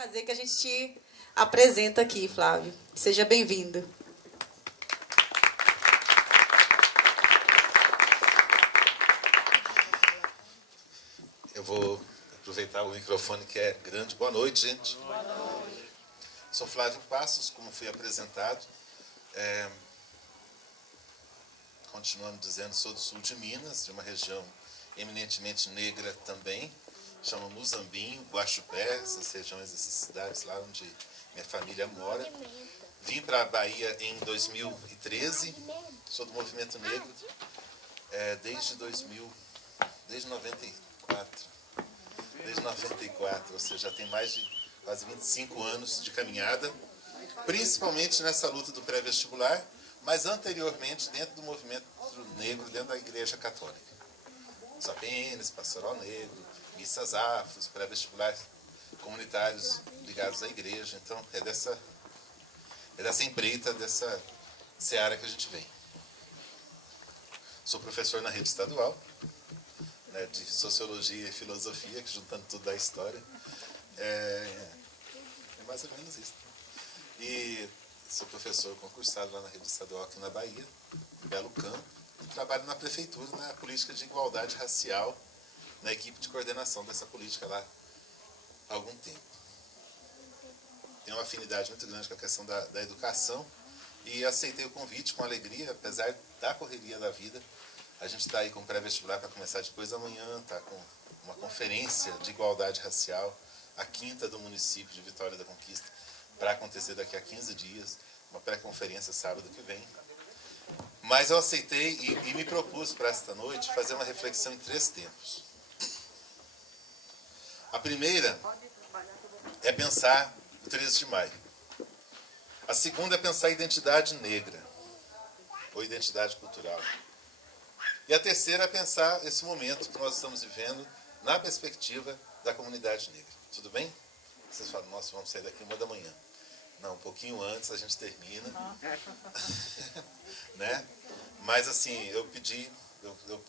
prazer que a gente te apresenta aqui, Flávio. Seja bem-vindo. Eu vou aproveitar o microfone que é grande. Boa noite, gente. Boa noite. Sou Flávio Passos, como fui apresentado. Continuando dizendo, sou do sul de Minas, de uma região eminentemente negra também. Chama Muzambinho, Guaxupé, essas regiões, essas cidades lá onde minha família mora. Vim para a Bahia em 2013, sou do movimento negro desde 94. Desde 94, ou seja, já tem mais de quase 25 anos de caminhada, principalmente nessa luta do pré-vestibular, mas anteriormente dentro do movimento negro, dentro da Igreja Católica. Os APNs, Pastoral Negro, missas afros, pré-vestibulares comunitários ligados à igreja. Então, é dessa empreita, dessa seara que a gente vem. Sou professor na rede estadual, né, de Sociologia e Filosofia, que juntando tudo da história. É mais ou menos isso. E sou professor concursado lá na rede estadual aqui na Bahia, em Belo Campo. E trabalho na prefeitura, na política de igualdade racial, na equipe de coordenação dessa política lá há algum tempo. Tenho uma afinidade muito grande com a questão da educação e aceitei o convite com alegria, apesar da correria da vida. A gente está aí com pré-vestibular para começar depois amanhã, está com uma conferência de igualdade racial, a 5ª do município de Vitória da Conquista, para acontecer daqui a 15 dias, uma pré-conferência sábado que vem. Mas eu aceitei e me propus para esta noite fazer uma reflexão em 3 tempos. A primeira é pensar o 13 de maio. A segunda é pensar a identidade negra, ou identidade cultural. E a terceira é pensar esse momento que nós estamos vivendo na perspectiva da comunidade negra. Tudo bem? Vocês falam, nossa, vamos sair daqui 1h. Não, um pouquinho antes a gente termina. Né? Mas assim, eu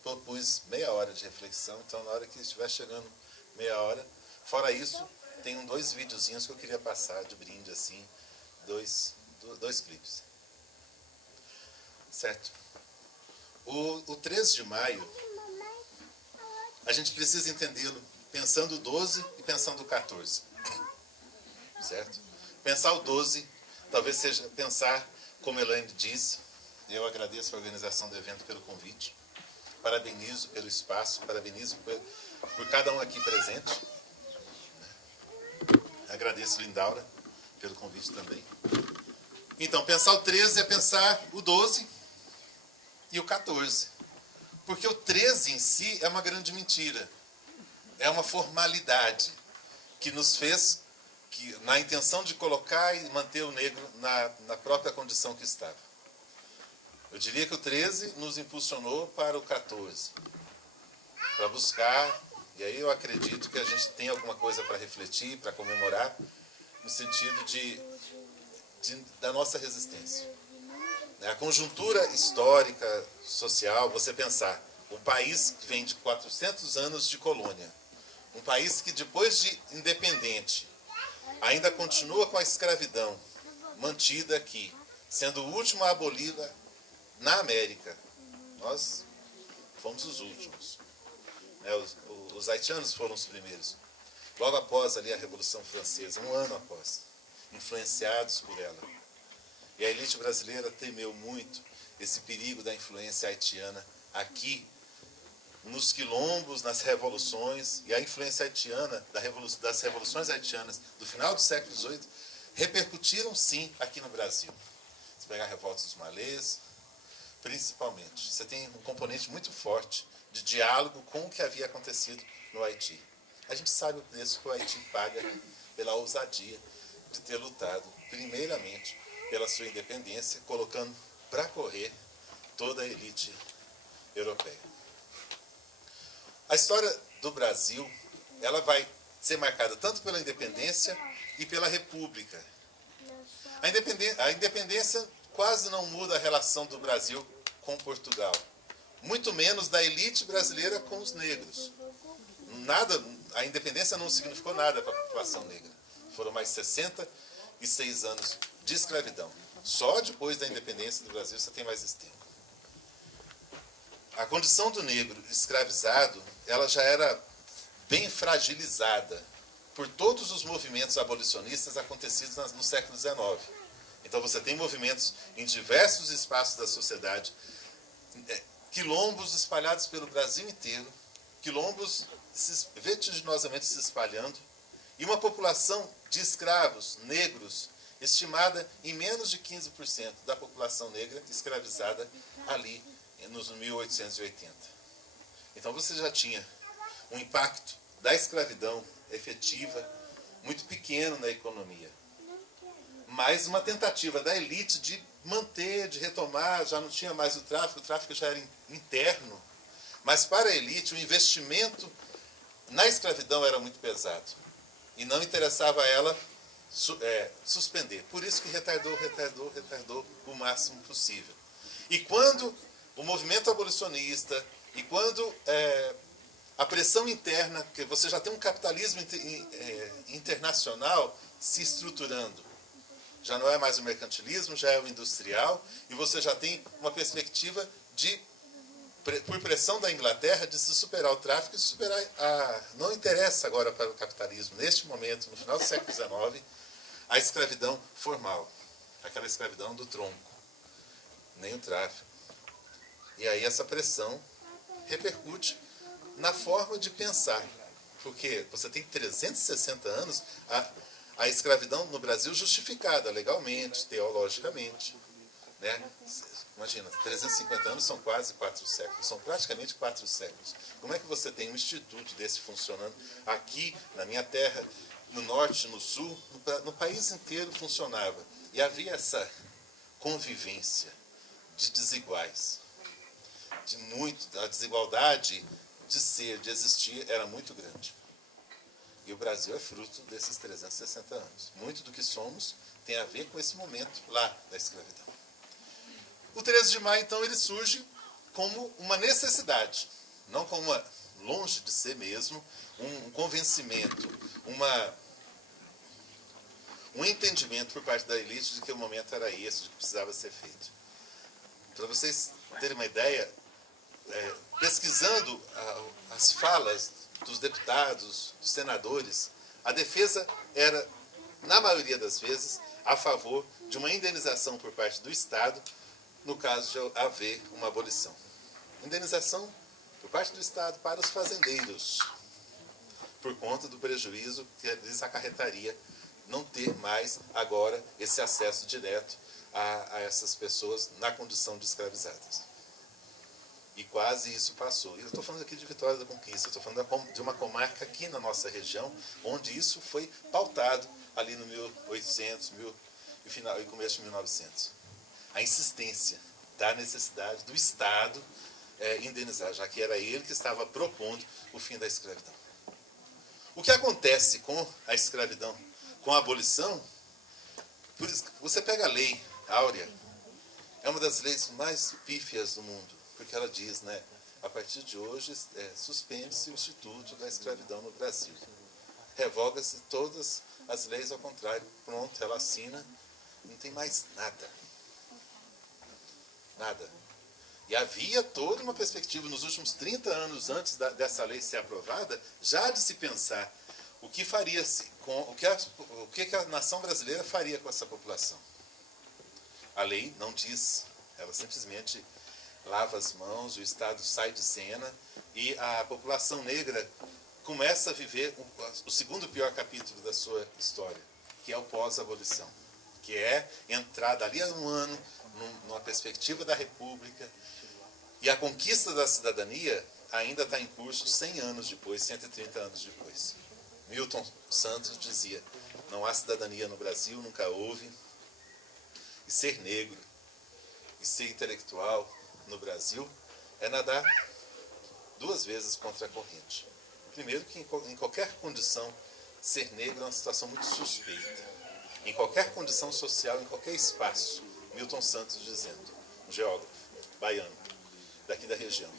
propus meia hora de reflexão, então na hora que estiver chegando meia hora, fora isso, tem 2 videozinhos que eu queria passar de brinde, assim, dois clipes. Certo? O 13 de maio, a gente precisa entendê-lo pensando o 12 e pensando o 14. Certo? Pensar o 12, talvez seja pensar, como Elaine disse, eu agradeço a organização do evento pelo convite, parabenizo pelo espaço, parabenizo por cada um aqui presente. Agradeço Lindaura pelo convite também. Então, pensar o 13 é pensar o 12 e o 14. Porque o 13 em si é uma grande mentira. É uma formalidade que nos fez, na intenção de colocar e manter o negro na própria condição que estava. Eu diria que o 13 nos impulsionou para o 14. Para buscar, e aí eu acredito que a gente tem alguma coisa para refletir, para comemorar, no sentido da nossa resistência. A conjuntura histórica, social, você pensar, um país que vem de 400 anos de colônia, um país que depois de independente ainda continua com a escravidão mantida aqui, sendo o último a aboli-la na América. Nós fomos os últimos. Os haitianos foram os primeiros. Logo após ali a Revolução Francesa, 1 ano após, influenciados por ela. E a elite brasileira temeu muito esse perigo da influência haitiana aqui, nos quilombos, nas revoluções, e a influência haitiana, das revoluções haitianas do final do século XVIII, repercutiram sim aqui no Brasil. Se pegar a revolta dos malês, principalmente, você tem um componente muito forte de diálogo com o que havia acontecido no Haiti. A gente sabe o preço que o Haiti paga pela ousadia de ter lutado, primeiramente, pela sua independência, colocando para correr toda a elite europeia. A história do Brasil, ela vai ser marcada tanto pela independência e pela república. A independência quase não muda a relação do Brasil com Portugal. Muito menos da elite brasileira com os negros. A independência não significou nada para a população negra. Foram mais 66 anos de escravidão. Só depois da independência do Brasil você tem mais esse tempo. A condição do negro escravizado, ela já era bem fragilizada por todos os movimentos abolicionistas acontecidos no século XIX. Então você tem movimentos em diversos espaços da sociedade, quilombos espalhados pelo Brasil inteiro, quilombos vertiginosamente se espalhando, e uma população de escravos negros estimada em menos de 15% da população negra escravizada ali nos 1880. Então você já tinha um impacto da escravidão efetiva muito pequeno na economia, mas uma tentativa da elite de manter, de retomar. Já não tinha mais o tráfico já era interno, mas para a elite o investimento na escravidão era muito pesado e não interessava a ela suspender. Por isso que retardou o máximo possível. E quando o movimento abolicionista e quando a pressão interna, que você já tem um capitalismo internacional se estruturando, já não é mais o mercantilismo, já é o industrial, e você já tem uma perspectiva de, por pressão da Inglaterra, de se superar o tráfico e superar não interessa agora para o capitalismo, neste momento, no final do século XIX, a escravidão formal, aquela escravidão do tronco, nem o tráfico. E aí essa pressão repercute na forma de pensar, porque você tem 360 anos a escravidão no Brasil justificada legalmente, teologicamente, né? Imagina, 350 anos são quase 4 séculos, são praticamente 4 séculos. Como é que você tem um instituto desse funcionando aqui na minha terra, no norte, no sul, no país inteiro funcionava, e havia essa convivência de desiguais, a desigualdade de existir era muito grande. E o Brasil é fruto desses 360 anos. Muito do que somos tem a ver com esse momento lá da escravidão. O 13 de maio, então, ele surge como uma necessidade, não como longe de ser mesmo, um convencimento, um entendimento por parte da elite de que o momento era esse, de que precisava ser feito. Para vocês terem uma ideia, pesquisando as falas dos deputados, dos senadores, a defesa era, na maioria das vezes, a favor de uma indenização por parte do Estado, no caso de haver uma abolição. Indenização por parte do Estado para os fazendeiros, por conta do prejuízo que lhes acarretaria não ter mais agora esse acesso direto a essas pessoas na condição de escravizadas. E quase isso passou. E eu estou falando aqui de Vitória da Conquista, estou falando de uma comarca aqui na nossa região, onde isso foi pautado ali no 1800 e começo de 1900. A insistência da necessidade do Estado indenizar, já que era ele que estava propondo o fim da escravidão. O que acontece com a escravidão, com a abolição, por isso, você pega a lei Áurea, é uma das leis mais pífias do mundo, porque ela diz, né, a partir de hoje suspende-se o instituto da escravidão no Brasil. Revoga-se todas as leis ao contrário. Pronto, ela assina, não tem mais nada. Nada. E havia toda uma perspectiva, nos últimos 30 anos antes dessa lei ser aprovada, já de se pensar o que faria-se, o que a nação brasileira faria com essa população. A lei não diz, ela simplesmente lava as mãos, o Estado sai de cena e a população negra começa a viver o segundo pior capítulo da sua história, que é o pós-abolição, que é entrar dali a um ano numa perspectiva da República, e a conquista da cidadania ainda está em curso 100 anos depois, 130 anos depois. Milton Santos dizia, não há cidadania no Brasil, nunca houve, e ser negro e ser intelectual no Brasil é nadar 2 vezes contra a corrente. Primeiro que em qualquer condição, ser negro é uma situação muito suspeita. Em qualquer condição social, em qualquer espaço, Milton Santos dizendo, um geógrafo baiano, daqui da região.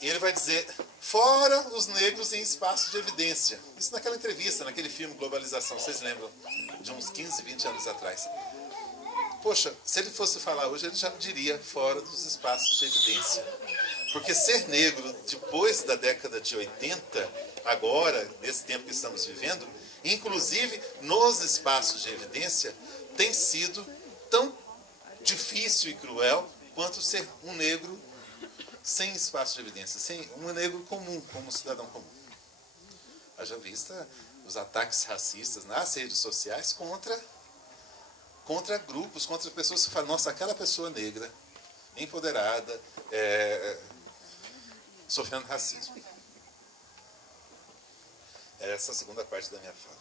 E ele vai dizer, fora os negros em espaço de evidência. Isso naquela entrevista, naquele filme Globalização, vocês lembram? De uns 15, 20 anos atrás. Poxa, se ele fosse falar hoje, ele já diria fora dos espaços de evidência. Porque ser negro, depois da década de 80, agora, nesse tempo que estamos vivendo, inclusive nos espaços de evidência, tem sido tão difícil e cruel quanto ser um negro sem espaço de evidência, sem um negro comum, como um cidadão comum. Haja vista os ataques racistas nas redes sociais contra grupos, contra pessoas que falam, nossa, aquela pessoa negra, empoderada, sofrendo racismo. Essa é a segunda parte da minha fala.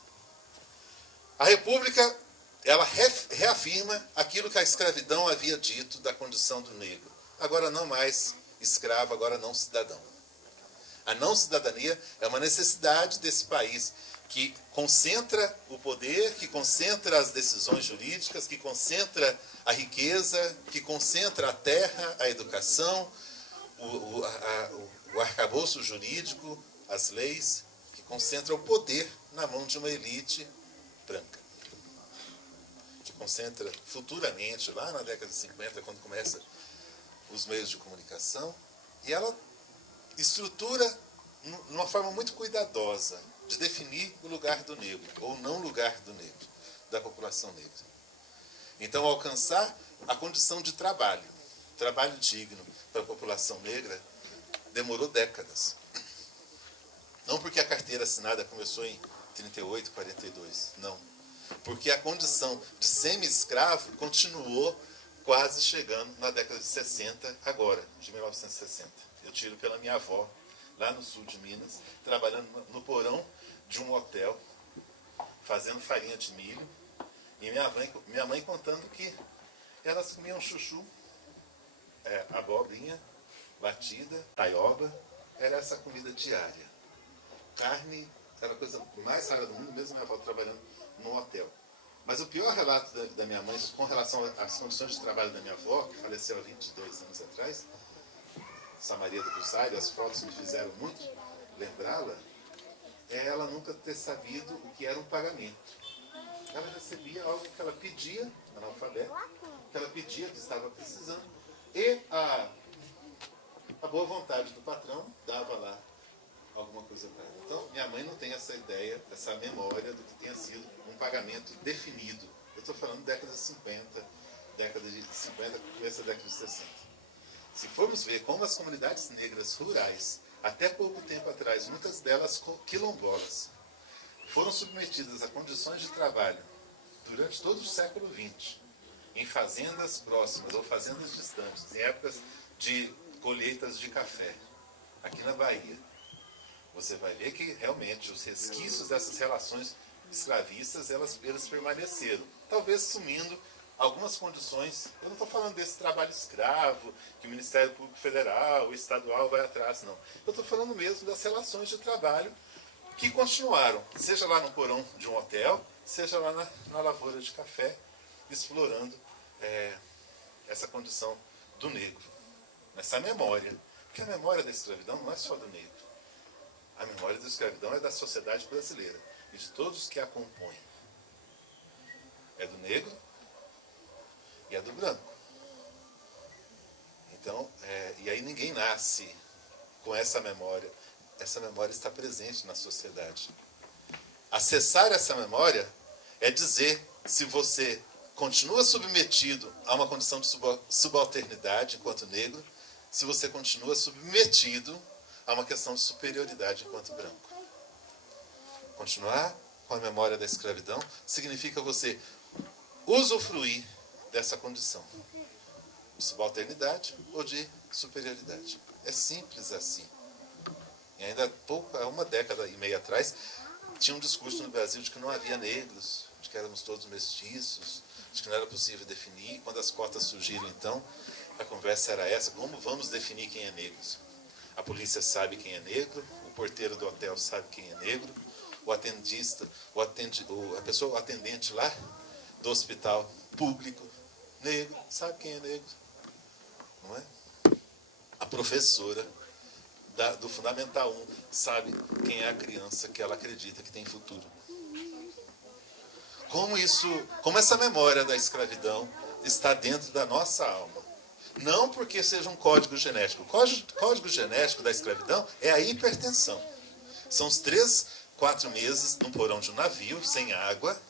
A República, ela reafirma aquilo que a escravidão havia dito da condição do negro. Agora não mais escravo, agora não cidadão. A não cidadania é uma necessidade desse país que concentra o poder, que concentra as decisões jurídicas, que concentra a riqueza, que concentra a terra, a educação, o arcabouço jurídico, as leis, que concentra o poder na mão de uma elite branca. Que concentra futuramente, lá na década de 50, quando começa os meios de comunicação, e ela estrutura numa forma muito cuidadosa de definir o lugar do negro, ou não lugar do negro, da população negra. Então, alcançar a condição de trabalho digno para a população negra, demorou décadas. Não porque a carteira assinada começou em 38, 42, não. Porque a condição de semi-escravo continuou quase chegando na década de 60, agora, de 1960. Eu tiro pela minha avó, lá no sul de Minas, trabalhando no porão de um hotel, fazendo farinha de milho, e minha mãe contando que elas comiam chuchu, abobrinha batida, taioba, era essa comida diária. Carne era a coisa mais rara do mundo, mesmo minha avó trabalhando num hotel. Mas o pior relato da minha mãe com relação às condições de trabalho da minha avó, que faleceu há 22 anos atrás, Samaria do Rosário, as fotos me fizeram muito lembrá-la, é ela nunca ter sabido o que era um pagamento. Ela recebia algo que ela pedia, analfabeto, que ela pedia, que estava precisando, e a boa vontade do patrão dava lá alguma coisa para ela. Então, minha mãe não tem essa ideia, essa memória do que tenha sido um pagamento definido. Eu estou falando década de 50, começo da década de 60. Se formos ver como as comunidades negras rurais, até pouco tempo atrás, muitas delas quilombolas, foram submetidas a condições de trabalho durante todo o século XX, em fazendas próximas ou fazendas distantes, em épocas de colheitas de café, aqui na Bahia. Você vai ver que realmente os resquícios dessas relações escravistas, eles permaneceram, talvez sumindo algumas condições. Eu não estou falando desse trabalho escravo, que o Ministério Público Federal, o estadual vai atrás, não. Eu estou falando mesmo das relações de trabalho que continuaram, seja lá no porão de um hotel, seja lá na lavoura de café, explorando essa condição do negro, nessa memória. Porque a memória da escravidão não é só do negro. A memória da escravidão é da sociedade brasileira e de todos que a compõem. É do negro e é do branco. Então, e aí ninguém nasce com essa memória. Essa memória está presente na sociedade. Acessar essa memória é dizer se você continua submetido a uma condição de subalternidade enquanto negro, se você continua submetido a uma questão de superioridade enquanto branco. Continuar com a memória da escravidão significa você usufruir dessa condição de subalternidade ou de superioridade. É simples assim. E ainda há uma década e meia atrás, tinha um discurso no Brasil de que não havia negros, de que éramos todos mestiços, de que não era possível definir. Quando as cotas surgiram, então, a conversa era essa: como vamos definir quem é negro? A polícia sabe quem é negro, o porteiro do hotel sabe quem é negro, o atendista, o atendente lá do hospital público negro sabe quem é negro, não é? A professora do Fundamental 1 sabe quem é a criança que ela acredita que tem futuro. Como essa memória da escravidão está dentro da nossa alma. Não porque seja um código genético. O código genético da escravidão é a hipertensão. São os 3, 4 meses no porão de um navio, sem água.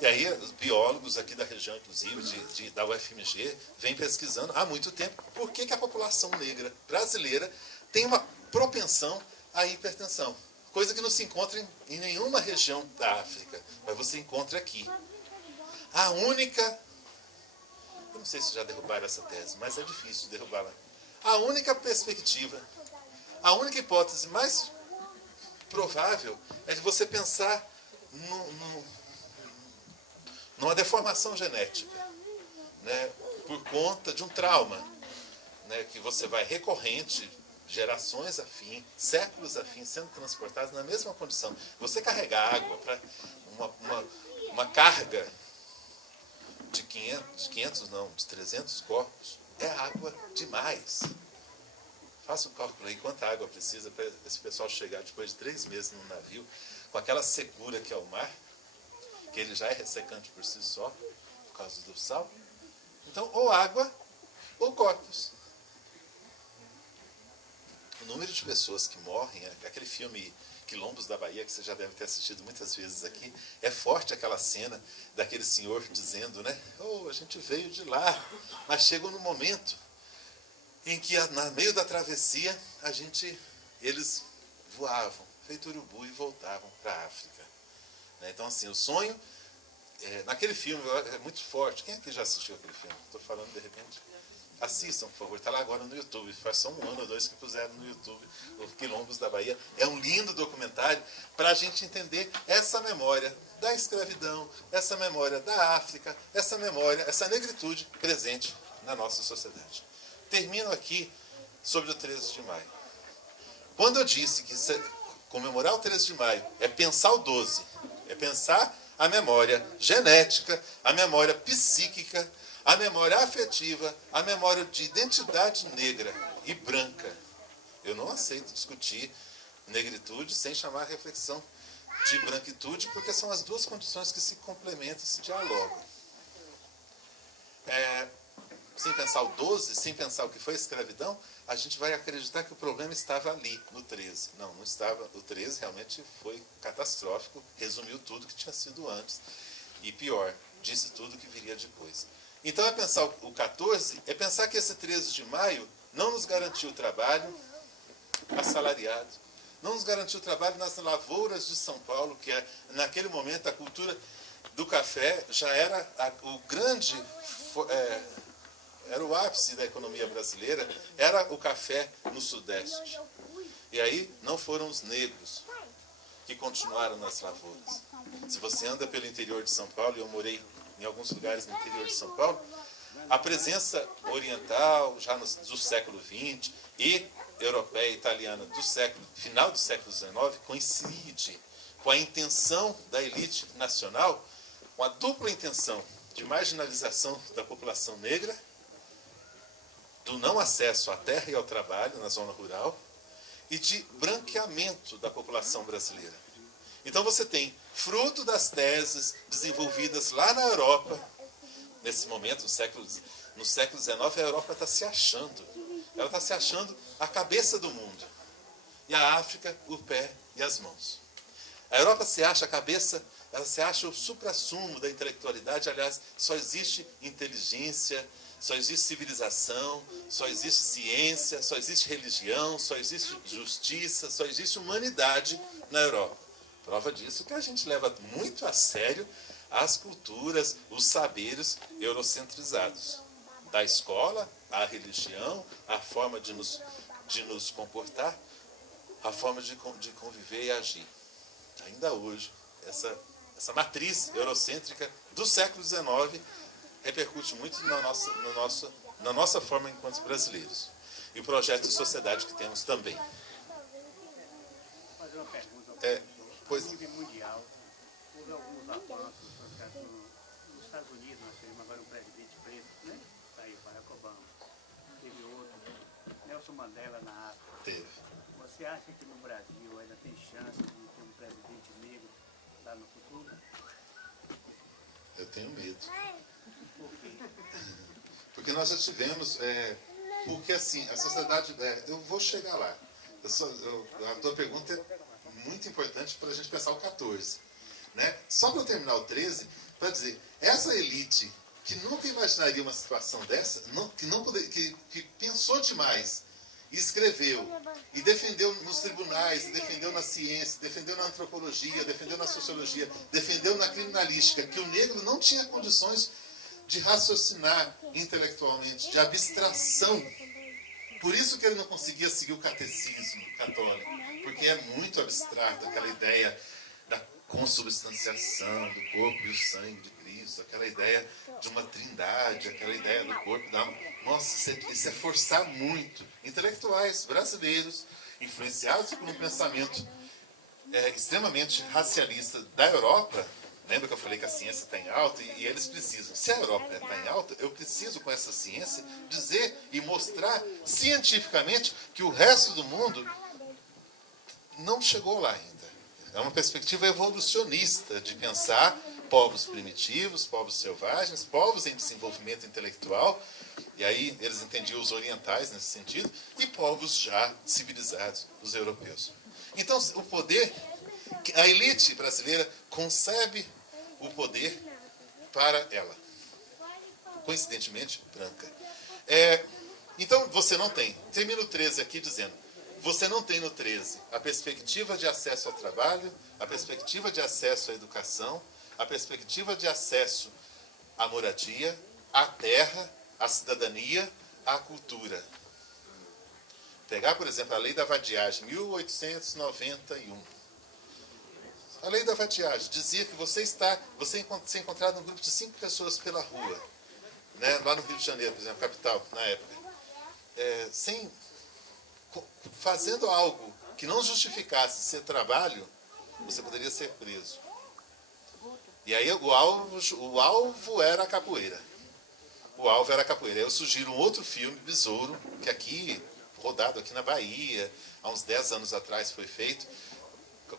E aí os biólogos aqui da região, inclusive, da UFMG, vêm pesquisando há muito tempo por que a população negra brasileira tem uma propensão à hipertensão. Coisa que não se encontra em nenhuma região da África, mas você encontra aqui. A única... Eu não sei se já derrubaram essa tese, mas é difícil derrubá-la. A única perspectiva, a única hipótese mais provável é de você pensar numa deformação genética, né, por conta de um trauma, né, que você vai recorrente, gerações a fim, séculos a fim, sendo transportados na mesma condição. Você carregar água para uma carga de 300 corpos, é água demais. Faça o cálculo aí, quanta água precisa para esse pessoal chegar depois de 3 meses no navio, com aquela secura que é o mar, que ele já é ressecante por si só, por causa do sal. Então, ou água, ou corpos. O número de pessoas que morrem, aquele filme Quilombos da Bahia, que você já deve ter assistido muitas vezes aqui, é forte aquela cena daquele senhor dizendo, né? Oh, a gente veio de lá, mas chegou no momento em que, no meio da travessia, eles voavam, feito urubu, e voltavam para a África. Então, assim, o sonho, naquele filme, é muito forte. Quem aqui já assistiu aquele filme? Estou falando de repente. Assistam, por favor. Está lá agora no YouTube. Faz só 1 ano ou 2 que puseram no YouTube o Quilombos da Bahia. É um lindo documentário para a gente entender essa memória da escravidão, essa memória da África, essa memória, essa negritude presente na nossa sociedade. Termino aqui sobre o 13 de maio. Quando eu disse que comemorar o 13 de maio é pensar o 12, é pensar a memória genética, a memória psíquica, a memória afetiva, a memória de identidade negra e branca. Eu não aceito discutir negritude sem chamar a reflexão de branquitude, porque são as duas condições que se complementam, se dialogam. Sem pensar o 12, sem pensar o que foi a escravidão, a gente vai acreditar que o problema estava ali, no 13. Não, não estava. O 13 realmente foi catastrófico, resumiu tudo que tinha sido antes. E pior, disse tudo que viria depois. Então, é pensar o 14, é pensar que esse 13 de maio não nos garantiu trabalho assalariado, não nos garantiu trabalho nas lavouras de São Paulo, que naquele momento a cultura do café já era o grande... era o ápice da economia brasileira, era o café no Sudeste. E aí não foram os negros que continuaram nas lavouras. Se você anda pelo interior de São Paulo, e eu morei em alguns lugares no interior de São Paulo, a presença oriental, já do século XX, e europeia e italiana do final do século XIX, coincide com a intenção da elite nacional, com a dupla intenção de marginalização da população negra, do não acesso à terra e ao trabalho na zona rural, e de branqueamento da população brasileira. Então você tem, fruto das teses desenvolvidas lá na Europa, nesse momento, no século XIX, a Europa está se achando. Ela está se achando a cabeça do mundo. E a África, o pé e as mãos. A Europa se acha a cabeça, ela se acha o suprassumo da intelectualidade. Aliás, só existe inteligência, só existe civilização, só existe ciência, só existe religião, só existe justiça, só existe humanidade na Europa. Prova disso que a gente leva muito a sério as culturas, os saberes eurocentrizados. Da escola, a religião, a forma de nos comportar, a forma de conviver e agir. Ainda hoje, essa matriz eurocêntrica do século XIX repercute muito na nossa forma enquanto brasileiros. E o projeto de sociedade que temos também. Vou fazer uma pergunta. Pois... No nível mundial, houve alguns avanços, por exemplo, nos Estados Unidos, nós tivemos agora um presidente preto, né? Está aí, Barack Obama. teve outro. Nelson Mandela na África. Teve. Você acha que no Brasil ainda tem chance de ter um presidente negro lá no futuro? Eu tenho medo. Por quê? Porque nós já tivemos, porque assim, a sociedade, eu vou chegar lá. A tua pergunta é muito importante para a gente pensar o 14. Né? Só para eu terminar o 13, para dizer, essa elite que nunca imaginaria uma situação dessa, que pensou demais, e escreveu, e defendeu nos tribunais, defendeu na ciência, defendeu na antropologia, defendeu na sociologia, defendeu na criminalística, que o negro não tinha condições de raciocinar intelectualmente, de abstração. Por isso que ele não conseguia seguir o catecismo católico, porque é muito abstrato aquela ideia da consubstanciação do corpo e o sangue de Cristo, aquela ideia de uma trindade, aquela ideia do corpo da alma. Nossa, isso é forçar muito. Intelectuais brasileiros, influenciados por um pensamento extremamente racialista da Europa. Lembra que eu falei que a ciência está em alta e eles precisam. Se a Europa está em alta, eu preciso, com essa ciência, dizer e mostrar cientificamente que o resto do mundo não chegou lá ainda. É uma perspectiva evolucionista de pensar povos primitivos, povos selvagens, povos em desenvolvimento intelectual, e aí eles entendiam os orientais nesse sentido, e povos já civilizados, os europeus. Então, o poder, a elite brasileira concebe o poder para ela. Coincidentemente, branca. Então, você não tem. Termino o 13 aqui dizendo, você não tem no 13 a perspectiva de acesso ao trabalho, a perspectiva de acesso à educação, a perspectiva de acesso à moradia, à terra, à cidadania, à cultura. Pegar, por exemplo, a lei da vadiagem, 1891. A lei da vadiagem dizia que você ser encontrado num grupo de 5 pessoas pela rua, né? Lá no Rio de Janeiro, por exemplo, capital, na época, fazendo algo que não justificasse ser trabalho, você poderia ser preso. E aí o alvo era a capoeira. O alvo era a capoeira. Eu sugiro um outro filme, Besouro, que aqui, rodado aqui na Bahia, há uns 10 anos atrás foi feito.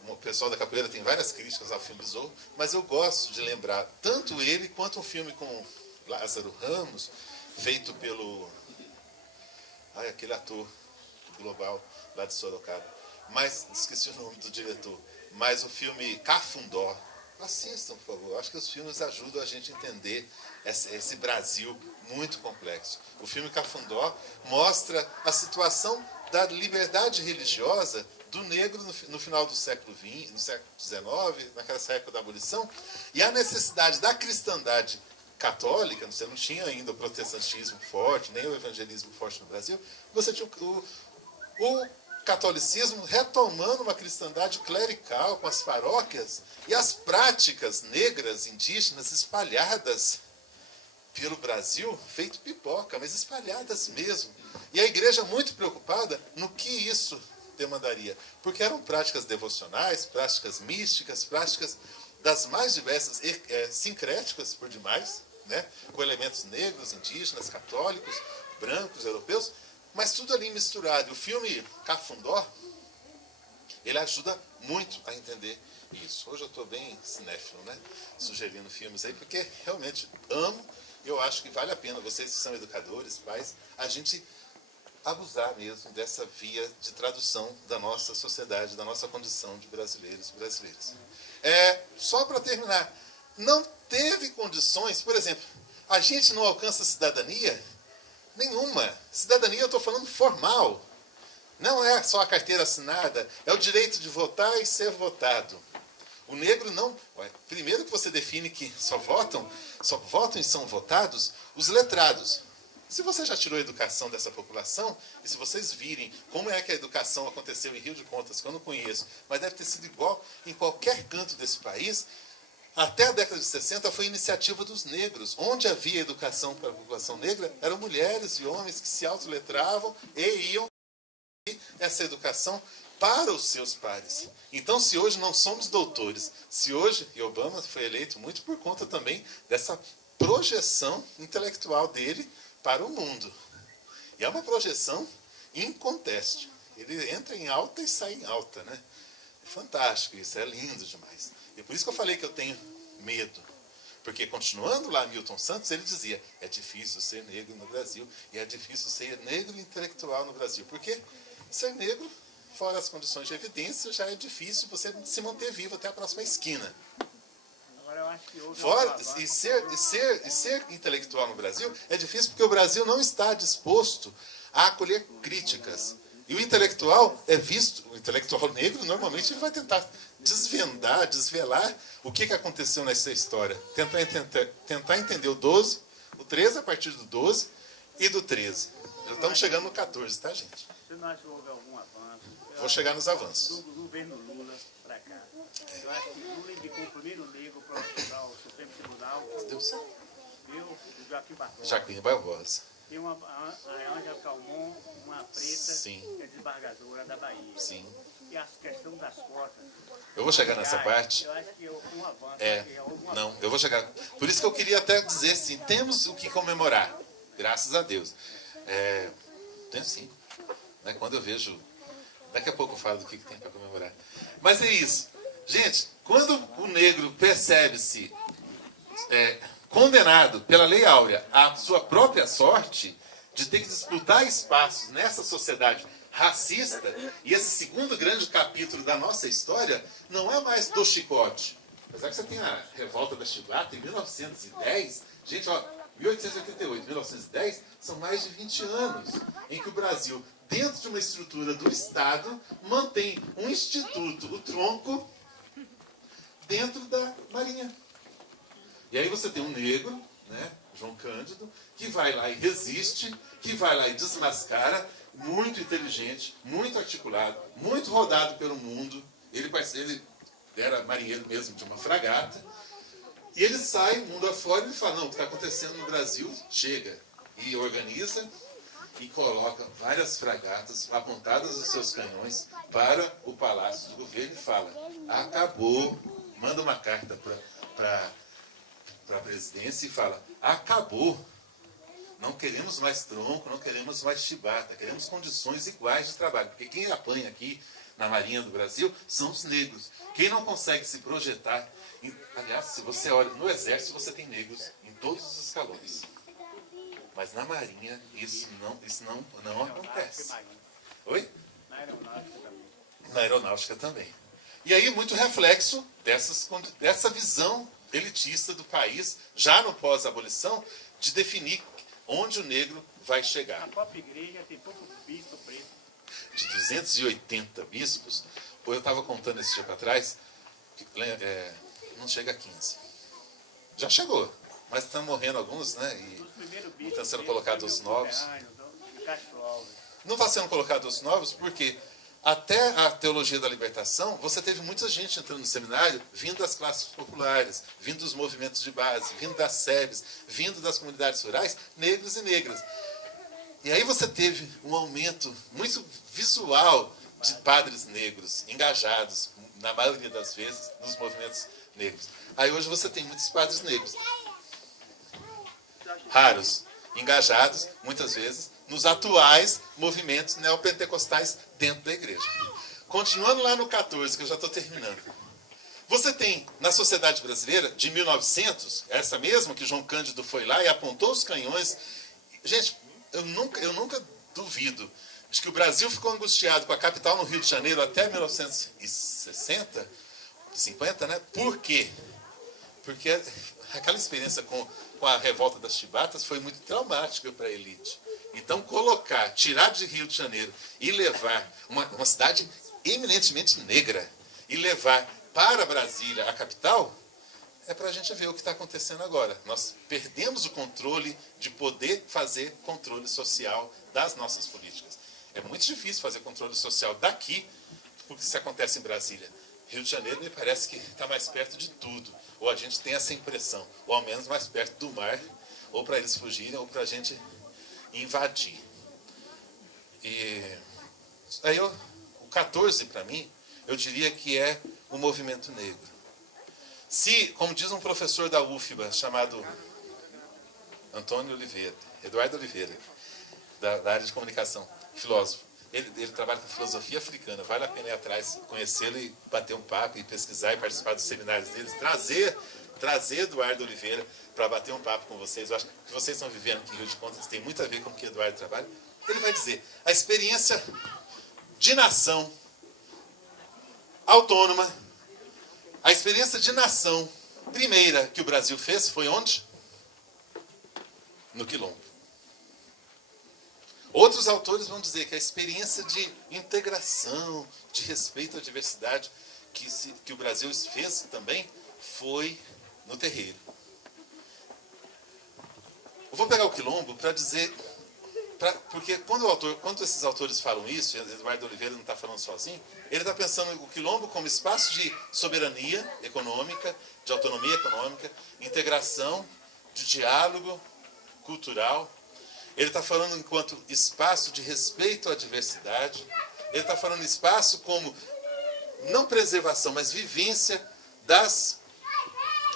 O pessoal da capoeira tem várias críticas ao filme Besouro, mas eu gosto de lembrar tanto ele quanto um filme com Lázaro Ramos, feito pelo aquele ator global lá de Sorocaba. Mas, esqueci o nome do diretor, mas o filme Cafundó. Assistam, por favor. Acho que os filmes ajudam a gente a entender esse Brasil muito complexo. O filme Cafundó mostra a situação da liberdade religiosa do negro no final do século XX, no século XIX, naquela época da abolição, e a necessidade da cristandade católica, você não tinha ainda o protestantismo forte, nem o evangelismo forte no Brasil, você tinha o catolicismo retomando uma cristandade clerical com as paróquias e as práticas negras, indígenas, espalhadas pelo Brasil, feito pipoca, mas espalhadas mesmo. E a igreja muito preocupada no que isso demandaria, porque eram práticas devocionais, práticas místicas, práticas das mais diversas, sincréticas por demais, né? Com elementos negros, indígenas, católicos, brancos, europeus, mas tudo ali misturado. O filme Cafundó, ele ajuda muito a entender isso. Hoje eu estou bem cinéfilo, né? Sugerindo filmes aí, porque realmente amo. Eu acho que vale a pena, vocês que são educadores, pais, a gente abusar mesmo dessa via de tradução da nossa sociedade, da nossa condição de brasileiros e brasileiras. Só para terminar, não teve condições, por exemplo, a gente não alcança cidadania nenhuma. Cidadania eu estou falando formal. Não é só a carteira assinada, é o direito de votar e ser votado. O negro não... Primeiro que você define que só votam e são votados os letrados. Se você já tirou a educação dessa população, e se vocês virem como é que a educação aconteceu em Rio de Contas, que eu não conheço, mas deve ter sido igual em qualquer canto desse país, até a década de 60 foi iniciativa dos negros. Onde havia educação para a população negra, eram mulheres e homens que se autoletravam e iam essa educação para os seus pares. Então, se hoje não somos doutores, se hoje, e Obama foi eleito muito por conta também dessa projeção intelectual dele para o mundo. E é uma projeção inconteste. Ele entra em alta e sai em alta, né? É fantástico isso, é lindo demais. E por isso que eu falei que eu tenho medo. Porque, continuando lá Milton Santos, ele dizia, é difícil ser negro no Brasil, e é difícil ser negro intelectual no Brasil. Porque ser negro, fora as condições de evidência, já é difícil você se manter vivo até a próxima esquina. Agora eu acho que houve Fora, e ser intelectual no Brasil é difícil porque o Brasil não está disposto a acolher críticas. E o intelectual é visto, o intelectual negro, normalmente ele vai tentar desvelar o que aconteceu nessa história. Tentar entender o 12, o 13 a partir do 12 e do 13. Já estamos chegando no 14, tá, gente? Você não acha que houve algum avanço? Vou chegar nos avanços. Do governo Lula para cá. Eu acho que Lula indicou o primeiro negro para o Supremo Tribunal, Deus. viu? O Joaquim Barbosa. Joaquim Barbosa. Tem a Ângela Calmon, uma preta, Sim. que é desembargadora da Bahia. Sim. E a questão das cotas. Eu vou chegar nessa parte. Eu acho que houve um avanço. Não, eu vou chegar. Por isso que eu queria até dizer assim, temos o que comemorar, graças a Deus. Tem sim. Né? Quando eu vejo, daqui a pouco eu falo do que tem para comemorar. Mas é isso. Gente, quando o negro percebe-se condenado pela Lei Áurea à sua própria sorte, de ter que disputar espaços nessa sociedade racista, e esse segundo grande capítulo da nossa história não é mais do chicote. Apesar que você tem a revolta da Chibata em 1910, gente, ó, 1888, 1910, são mais de 20 anos em que o Brasil, dentro de uma estrutura do Estado, mantém um instituto, o tronco, dentro da Marinha. E aí você tem um negro, né, João Cândido, que vai lá e resiste, que vai lá e desmascara, muito inteligente, muito articulado, muito rodado pelo mundo. Ele era marinheiro mesmo de uma fragata. E ele sai mundo afora e fala, não, o que está acontecendo no Brasil, chega. E organiza e coloca várias fragatas apontadas os seus canhões para o palácio do governo e fala, acabou. Manda uma carta para a presidência e fala, acabou. Não queremos mais tronco, não queremos mais chibata, queremos condições iguais de trabalho. Porque quem apanha aqui na Marinha do Brasil são os negros. Quem não consegue se projetar... Aliás, se você olha no Exército, você tem negros em todos os escalões. Mas na Marinha, isso não acontece. Oi? Na aeronáutica também. Na aeronáutica também. E aí, muito reflexo dessa visão elitista do país, já no pós-abolição, de definir onde o negro vai chegar. Na própria igreja tem pouco bispo preto. De 280 bispos, eu estava contando esse dia para trás, não chega a 15. Já chegou, mas estão morrendo alguns, né? E estão sendo colocados os novos. Não está sendo colocados os novos porque até a teologia da libertação, você teve muita gente entrando no seminário, vindo das classes populares, vindo dos movimentos de base, vindo das SEBs, vindo das comunidades rurais, negros e negras. E aí você teve um aumento muito visual de padres negros, engajados, na maioria das vezes, nos movimentos negros. Aí hoje você tem muitos padres negros, raros, engajados, muitas vezes, nos atuais movimentos neopentecostais dentro da igreja. Continuando lá no 14, que eu já estou terminando. Você tem, na sociedade brasileira, de 1900, essa mesma que João Cândido foi lá e apontou os canhões. Gente, eu nunca duvido de que o Brasil ficou angustiado com a capital no Rio de Janeiro até 1960, 50, né? Por quê? Porque aquela experiência com a revolta das chibatas foi muito traumática para a elite. Então, tirar de Rio de Janeiro e levar uma cidade eminentemente negra e levar para Brasília, a capital, é para a gente ver o que está acontecendo agora. Nós perdemos o controle de poder fazer controle social das nossas políticas. É muito difícil fazer controle social daqui, porque isso acontece em Brasília. Rio de Janeiro me parece que está mais perto de tudo. Ou a gente tem essa impressão, ou ao menos mais perto do mar, ou para eles fugirem, ou para a gente invadir. E aí o 14, para mim, eu diria que é o movimento negro. Se, como diz um professor da UFBA, chamado Eduardo Oliveira, da área de comunicação, filósofo. Ele trabalha com filosofia africana. Vale a pena ir atrás, conhecê-lo e bater um papo, e pesquisar e participar dos seminários deles. Trazer Eduardo Oliveira para bater um papo com vocês. Eu acho que o que vocês estão vivendo aqui em Rio de Contas tem muito a ver com o que Eduardo trabalha. Ele vai dizer, a experiência de nação autônoma, a experiência de nação primeira que o Brasil fez foi onde? No Quilombo. Outros autores vão dizer que a experiência de integração, de respeito à diversidade que o Brasil fez também foi no terreiro. Eu vou pegar o Quilombo para dizer, porque quando esses autores falam isso, e Eduardo Oliveira não está falando sozinho, ele está pensando o Quilombo como espaço de soberania econômica, de autonomia econômica, integração, de diálogo cultural. Ele está falando enquanto espaço de respeito à diversidade. Ele está falando espaço como, não preservação, mas vivência das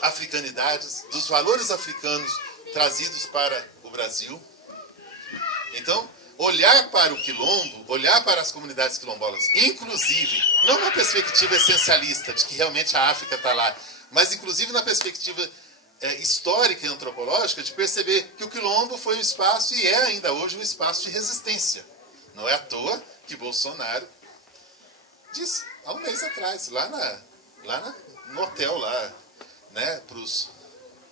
africanidades, dos valores africanos trazidos para o Brasil. Então, olhar para o Quilombo, olhar para as comunidades quilombolas, inclusive, não na perspectiva essencialista, de que realmente a África está lá, mas inclusive na perspectiva histórica e antropológica, de perceber que o Quilombo foi um espaço, e é ainda hoje um espaço de resistência. Não é à toa que Bolsonaro disse, há um mês atrás, no hotel lá, né,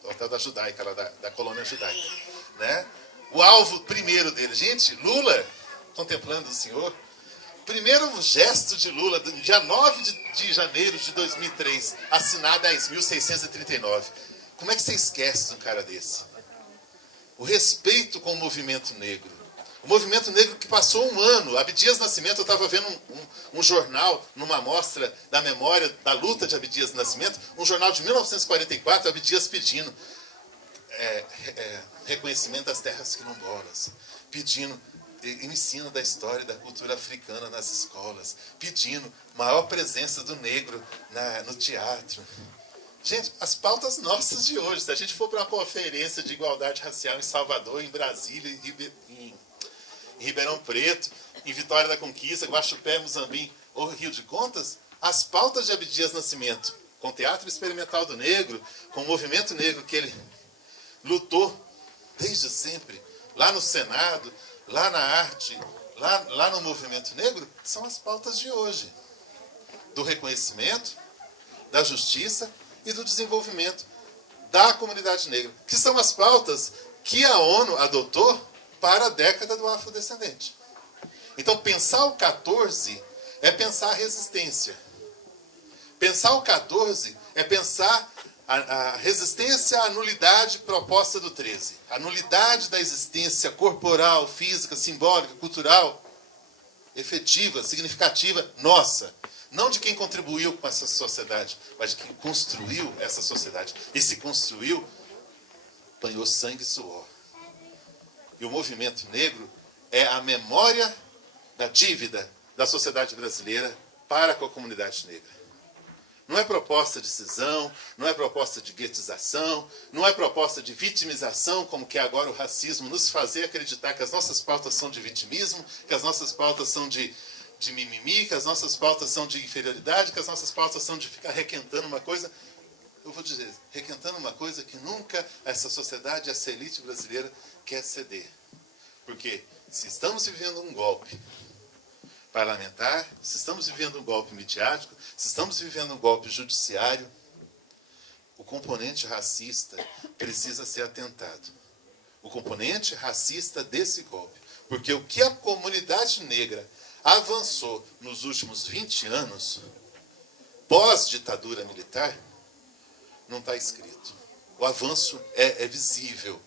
hotel da Judaica, lá da colônia judaica, né? O alvo primeiro dele, gente, Lula, contemplando o senhor, primeiro gesto de Lula, dia 9 de janeiro de 2003, assinado a 10.639. Como é que você esquece de um cara desse? O respeito com o movimento negro. O movimento negro que passou um ano. Abdias Nascimento, eu estava vendo um jornal, numa mostra da memória da luta de Abdias Nascimento, um jornal de 1944, Abdias pedindo reconhecimento das terras quilombolas, pedindo ensino da história e da cultura africana nas escolas, pedindo maior presença do negro no teatro. Gente, as pautas nossas de hoje, se a gente for para uma conferência de igualdade racial em Salvador, em Brasília, em Ribeirão Preto, em Vitória da Conquista, Guaxupé, Muzambim ou Rio de Contas, as pautas de Abdias Nascimento, com o Teatro Experimental do Negro, com o movimento negro que ele lutou desde sempre, lá no Senado, lá na arte, lá no movimento negro, são as pautas de hoje. Do reconhecimento, da justiça e do desenvolvimento da comunidade negra, que são as pautas que a ONU adotou para a década do afrodescendente. Então, pensar o 14 é pensar a resistência. Pensar o 14 é pensar a resistência à nulidade proposta do 13. A nulidade da existência corporal, física, simbólica, cultural, efetiva, significativa, nossa. Não de quem contribuiu com essa sociedade, mas de quem construiu essa sociedade. E se construiu, apanhou sangue e suor. E o movimento negro é a memória da dívida da sociedade brasileira para com a comunidade negra. Não é proposta de cisão, não é proposta de guetização, não é proposta de vitimização, como que é agora o racismo, nos fazer acreditar que as nossas pautas são de vitimismo, que as nossas pautas são de mimimi, que as nossas pautas são de inferioridade, que as nossas pautas são de ficar requentando uma coisa. Eu vou dizer, requentando uma coisa que nunca essa sociedade, essa elite brasileira quer ceder. Porque se estamos vivendo um golpe parlamentar, se estamos vivendo um golpe midiático, se estamos vivendo um golpe judiciário, o componente racista precisa ser atentado. O componente racista desse golpe. Porque o que a comunidade negra avançou nos últimos 20 anos, pós-ditadura militar, não está escrito. O avanço é visível.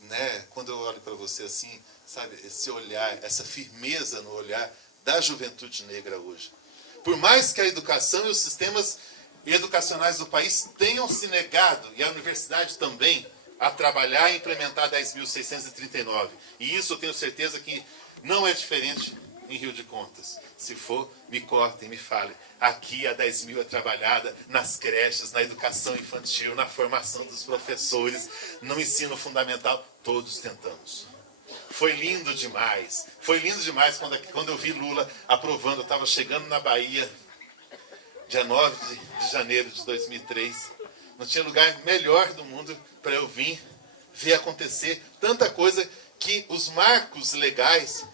Né? Quando eu olho para você assim, sabe, esse olhar, essa firmeza no olhar da juventude negra hoje. Por mais que a educação e os sistemas educacionais do país tenham se negado, e a universidade também, a trabalhar e implementar 10.639. E isso eu tenho certeza que não é diferente em Rio de Contas. Se for, me cortem, me falem. Aqui a 10.000 é trabalhada nas creches, na educação infantil, na formação dos professores, no ensino fundamental. Todos tentamos. Foi lindo demais. Foi lindo demais quando eu vi Lula aprovando. Eu estava chegando na Bahia, dia 9 de janeiro de 2003. Não tinha lugar melhor do mundo para eu vir ver acontecer tanta coisa que os marcos legais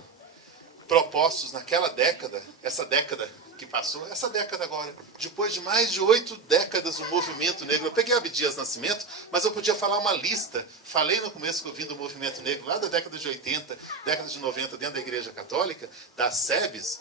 propostos naquela década, essa década que passou, essa década agora, depois de mais de 8 décadas do movimento negro. Eu peguei Abdias Nascimento, mas eu podia falar uma lista. Falei no começo que eu vim do movimento negro lá da década de 80, década de 90, dentro da Igreja Católica, das SEBs,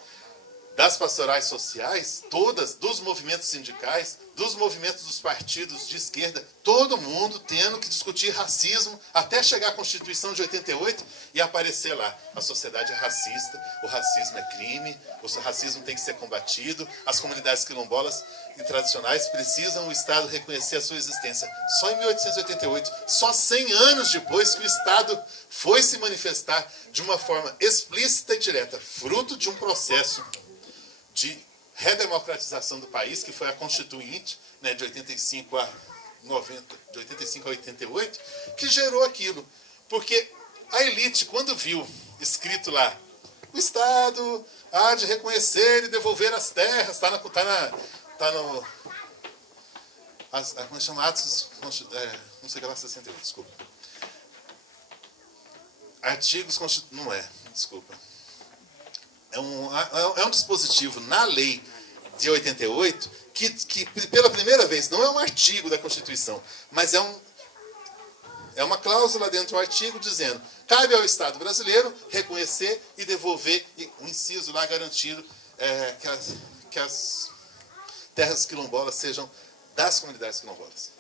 das pastorais sociais, todas, dos movimentos sindicais, dos movimentos dos partidos de esquerda, todo mundo tendo que discutir racismo até chegar à Constituição de 88 e aparecer lá. A sociedade é racista, o racismo é crime, o racismo tem que ser combatido, as comunidades quilombolas e tradicionais precisam o Estado reconhecer a sua existência. Só em 1888, só 100 anos depois que o Estado foi se manifestar de uma forma explícita e direta, fruto de um processo de redemocratização do país, que foi a Constituinte, né, de 85 a 90, de 85 a 88, que gerou aquilo. Porque a elite, quando viu escrito lá, o Estado há de reconhecer e devolver as terras, está no como chama? Atos, não sei o que lá, 68, desculpa. Artigos não é, desculpa. É um dispositivo na lei de 88 que pela primeira vez, não é um artigo da Constituição, mas é uma cláusula dentro do artigo dizendo: cabe ao Estado brasileiro reconhecer e devolver, um inciso lá garantido, que as terras quilombolas sejam das comunidades quilombolas.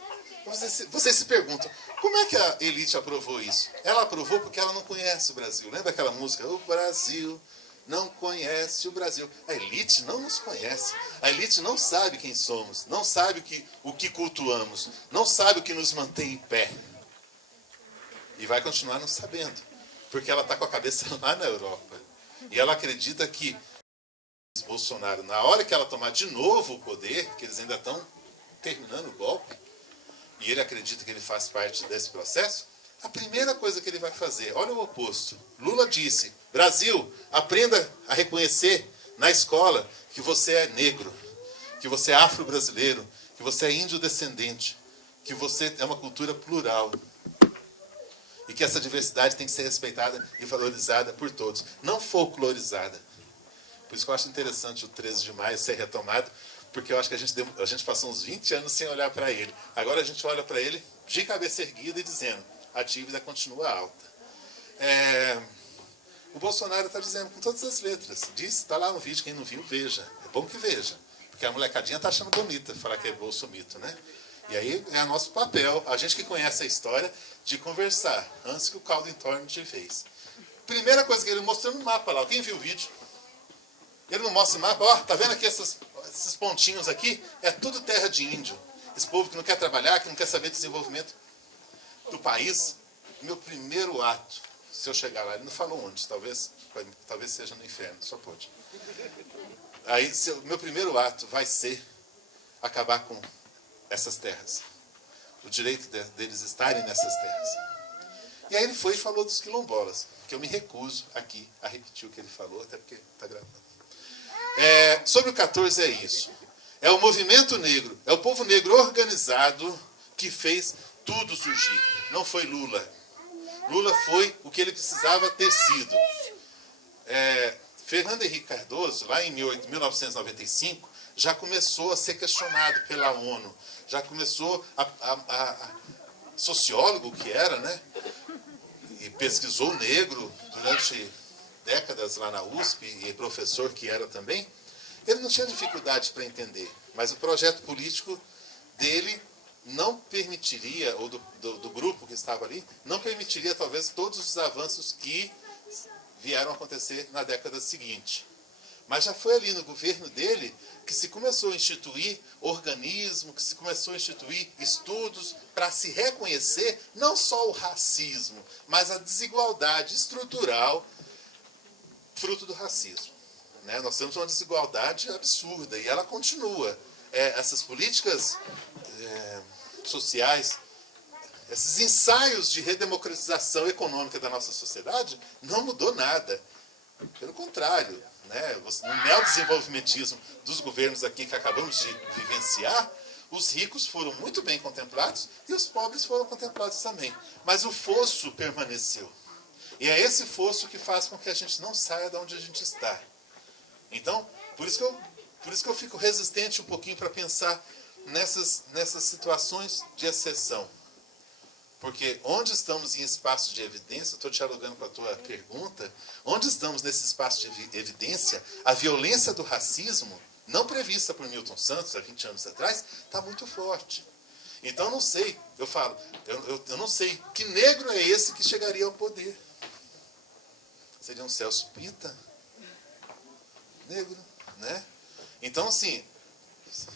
Vocês se perguntam, como é que a elite aprovou isso? Ela aprovou porque ela não conhece o Brasil. Lembra aquela música? O Brasil não conhece o Brasil. A elite não nos conhece. A elite não sabe quem somos, não sabe o que cultuamos, não sabe o que nos mantém em pé. E vai continuar não sabendo, porque ela está com a cabeça lá na Europa. E ela acredita que Bolsonaro, na hora que ela tomar de novo o poder, que eles ainda estão terminando o golpe, e ele acredita que ele faz parte desse processo, a primeira coisa que ele vai fazer, olha o oposto. Lula disse: Brasil, aprenda a reconhecer na escola que você é negro, que você é afro-brasileiro, que você é índio-descendente, que você é uma cultura plural. E que essa diversidade tem que ser respeitada e valorizada por todos, não folclorizada. Por isso que eu acho interessante o 13 de maio ser retomado, porque eu acho que a gente passou uns 20 anos sem olhar para ele. Agora a gente olha para ele de cabeça erguida e dizendo: a dívida continua alta. O Bolsonaro está dizendo com todas as letras. Está lá no vídeo, quem não viu, veja. É bom que veja, porque a molecadinha está achando bonita falar que é bolsomito, né? E aí é nosso papel, a gente que conhece a história, de conversar antes que o caldo entorne de vez. Primeira coisa que ele mostrou no mapa lá, quem viu o vídeo? Ele não mostra o mapa, ó, tá vendo aqui esses pontinhos aqui? É tudo terra de índio. Esse povo que não quer trabalhar, que não quer saber do desenvolvimento do país. Meu primeiro ato, se eu chegar lá, ele não falou onde, talvez seja no inferno, só pode. Aí, meu primeiro ato vai ser acabar com essas terras. O direito deles estarem nessas terras. E aí ele foi e falou dos quilombolas, que eu me recuso aqui a repetir o que ele falou, até porque está gravando. Sobre o 14 é isso. É o movimento negro, é o povo negro organizado que fez tudo surgir. Não foi Lula. Lula foi o que ele precisava ter sido. Fernando Henrique Cardoso, lá em 1995, já começou a ser questionado pela ONU. Já começou sociólogo que era, né? E pesquisou o negro durante décadas lá na USP, e professor que era também. Ele não tinha dificuldade para entender, mas o projeto político dele não permitiria, ou do grupo que estava ali, não permitiria talvez todos os avanços que vieram a acontecer na década seguinte. Mas já foi ali no governo dele que se começou a instituir organismo, que se começou a instituir estudos para se reconhecer não só o racismo, mas a desigualdade estrutural fruto do racismo. Né? Nós temos uma desigualdade absurda e ela continua. Essas políticas sociais esses ensaios de redemocratização econômica da nossa sociedade não mudou nada. Pelo contrário, né? No neodesenvolvimentismo dos governos aqui que acabamos de vivenciar, os ricos foram muito bem contemplados e os pobres foram contemplados também. Mas o fosso permaneceu. E é esse fosso que faz com que a gente não saia de onde a gente está. Então, por isso que eu fico resistente um pouquinho para pensar nessas situações de exceção. Porque onde estamos em espaço de evidência, estou dialogando com a tua pergunta, onde estamos nesse espaço de evidência, a violência do racismo, não prevista por Milton Santos há 20 anos atrás, está muito forte. Então, não sei, eu não sei que negro é esse que chegaria ao poder. Seria um Celso Pitta? Negro, né? Então, assim,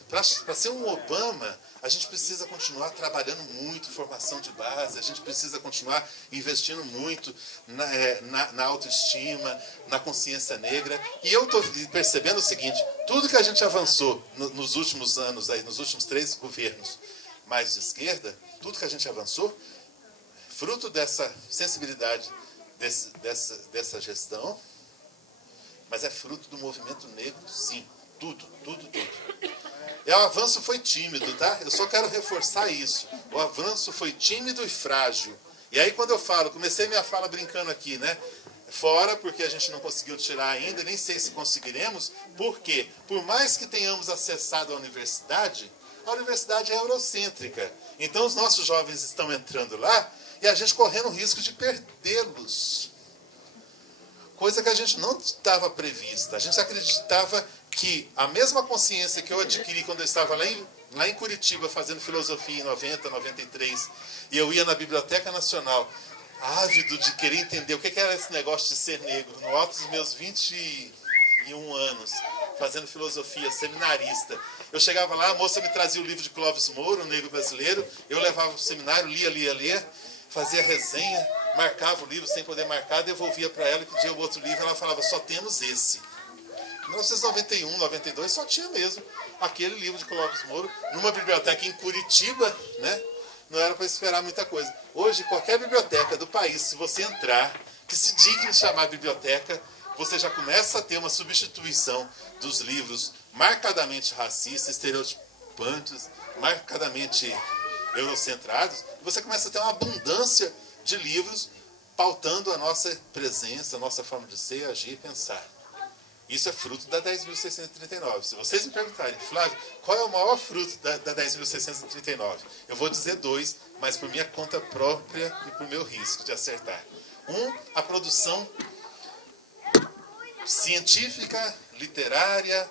para ser um Obama, a gente precisa continuar trabalhando muito formação de base, a gente precisa continuar investindo muito na autoestima, na consciência negra. E eu estou percebendo o seguinte, tudo que a gente avançou nos últimos anos, nos últimos 3 governos mais de esquerda, tudo que a gente avançou, fruto dessa sensibilidade, dessa gestão, mas é fruto do movimento negro, sim. Tudo. E o avanço foi tímido, tá? Eu só quero reforçar isso. O avanço foi tímido e frágil. E aí quando eu falo, comecei minha fala brincando aqui, né? Fora, porque a gente não conseguiu tirar ainda, nem sei se conseguiremos, porque por mais que tenhamos acessado a universidade é eurocêntrica. Então os nossos jovens estão entrando lá e a gente correndo o risco de perdê-los. Coisa que a gente não estava prevista. A gente acreditava que a mesma consciência que eu adquiri quando eu estava lá em Curitiba fazendo filosofia em 90, 93, e eu ia na Biblioteca Nacional, ávido de querer entender o que era esse negócio de ser negro, no alto dos meus 21 anos, fazendo filosofia, seminarista. Eu chegava lá, a moça me trazia o livro de Clóvis Moura, o negro brasileiro, eu levava para o seminário, lia, fazia resenha, marcava o livro sem poder marcar, devolvia para ela e pedia o outro livro, ela falava, só temos esse. Em 1991, 92, só tinha mesmo aquele livro de Clóvis Moura, numa biblioteca em Curitiba, né? Não era para esperar muita coisa. Hoje, qualquer biblioteca do país, se você entrar, que se digne chamar biblioteca, você já começa a ter uma substituição dos livros marcadamente racistas, estereotipantes, marcadamente eurocentrados, e você começa a ter uma abundância de livros pautando a nossa presença, a nossa forma de ser, agir e pensar. Isso é fruto da 10.639. Se vocês me perguntarem, Flávio, qual é o maior fruto da 10.639? Eu vou dizer 2, mas por minha conta própria e por meu risco de acertar. 1, a produção científica, literária,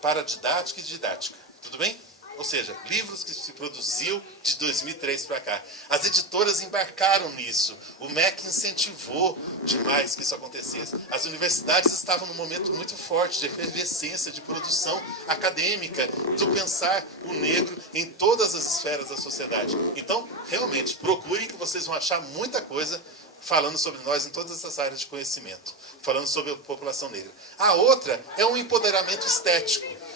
paradidática e didática. Tudo bem? Ou seja, livros que se produziu de 2003 para cá. As editoras embarcaram nisso. O MEC incentivou demais que isso acontecesse. As universidades estavam num momento muito forte de efervescência, de produção acadêmica, do pensar o negro em todas as esferas da sociedade. Então, realmente, procurem que vocês vão achar muita coisa falando sobre nós em todas essas áreas de conhecimento. Falando sobre a população negra. A outra é um empoderamento estético.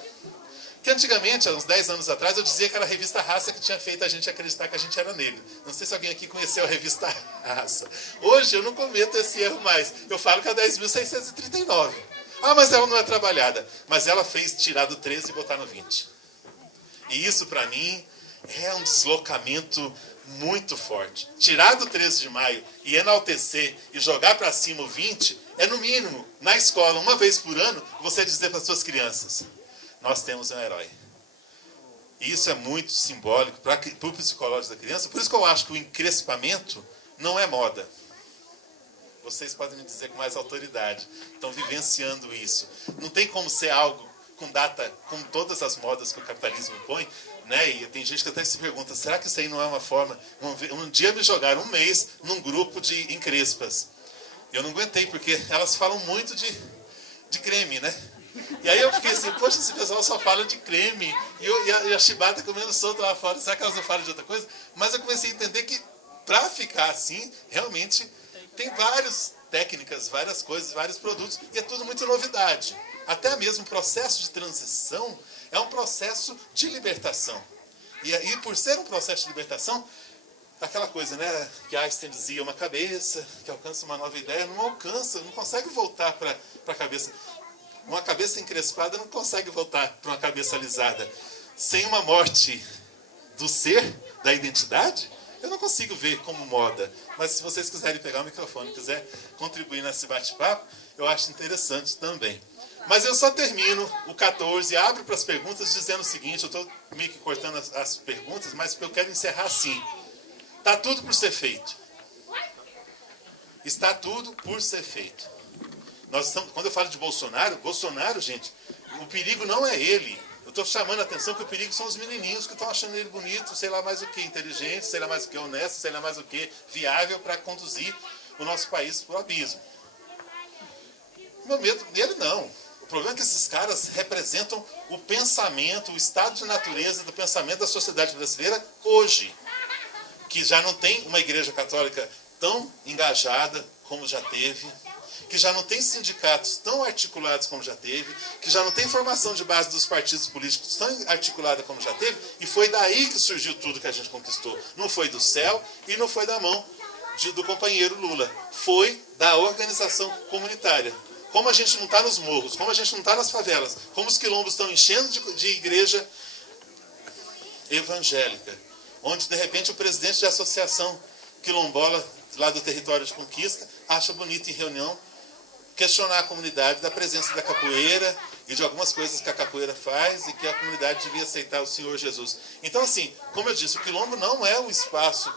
Que antigamente, há uns 10 anos atrás, eu dizia que era a revista Raça que tinha feito a gente acreditar que a gente era negro. Não sei se alguém aqui conheceu a revista Raça. Hoje eu não cometo esse erro mais. Eu falo que é 10.639. Ah, mas ela não é trabalhada. Mas ela fez tirar do 13 e botar no 20. E isso, para mim, é um deslocamento muito forte. Tirar do 13 de maio e enaltecer e jogar para cima o 20 é, no mínimo, na escola, uma vez por ano, você dizer para as suas crianças: nós temos um herói. E isso é muito simbólico para o psicológico da criança. Por isso que eu acho que o encrespamento não é moda. Vocês podem me dizer com mais autoridade. Estão vivenciando isso. Não tem como ser algo com data, com todas as modas que o capitalismo põe, né? E tem gente que até se pergunta, será que isso aí não é uma forma... Um dia me jogaram um mês num grupo de encrespas. Eu não aguentei, porque elas falam muito de creme, né? E aí eu fiquei assim, poxa, esse pessoal só fala de creme, e a chibata comendo solto lá fora, será que elas não falam de outra coisa? Mas eu comecei a entender que, para ficar assim, realmente, tem várias técnicas, várias coisas, vários produtos, e é tudo muito novidade. Até mesmo o processo de transição é um processo de libertação. E por ser um processo de libertação, aquela coisa, né? Que Einstein dizia, uma cabeça que alcança uma nova ideia, não alcança, não consegue voltar para a cabeça. Uma cabeça encrespada não consegue voltar para uma cabeça alisada. Sem uma morte do ser, da identidade, eu não consigo ver como moda. Mas se vocês quiserem pegar o microfone, quiser contribuir nesse bate-papo, eu acho interessante também. Mas eu só termino o 14 e abro para as perguntas dizendo o seguinte, eu estou meio que cortando as perguntas, mas eu quero encerrar assim. Está tudo por ser feito. Está tudo por ser feito. Quando eu falo de Bolsonaro, gente, o perigo não é ele. Eu estou chamando a atenção que o perigo são os menininhos que estão achando ele bonito, sei lá mais o que, inteligente, sei lá mais o que, honesto, sei lá mais o que, viável para conduzir o nosso país para o abismo. Meu medo dele não. O problema é que esses caras representam o pensamento, o estado de natureza do pensamento da sociedade brasileira hoje. Que já não tem uma igreja católica tão engajada como já teve, que já não tem sindicatos tão articulados como já teve, que já não tem formação de base dos partidos políticos tão articulada como já teve, e foi daí que surgiu tudo que a gente conquistou. Não foi do céu e não foi da mão do companheiro Lula. Foi da organização comunitária. Como a gente não está nos morros, como a gente não está nas favelas, como os quilombos estão enchendo de igreja evangélica, onde de repente o presidente de associação quilombola lá do território de conquista acha bonito em reunião questionar a comunidade da presença da capoeira e de algumas coisas que a capoeira faz e que a comunidade devia aceitar o Senhor Jesus. Então, assim, como eu disse, o quilombo não é um espaço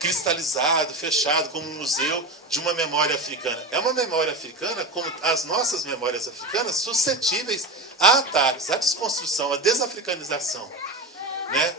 cristalizado, fechado, como um museu de uma memória africana. É uma memória africana, como as nossas memórias africanas, suscetíveis a ataques, à desconstrução, à desafricanização, né?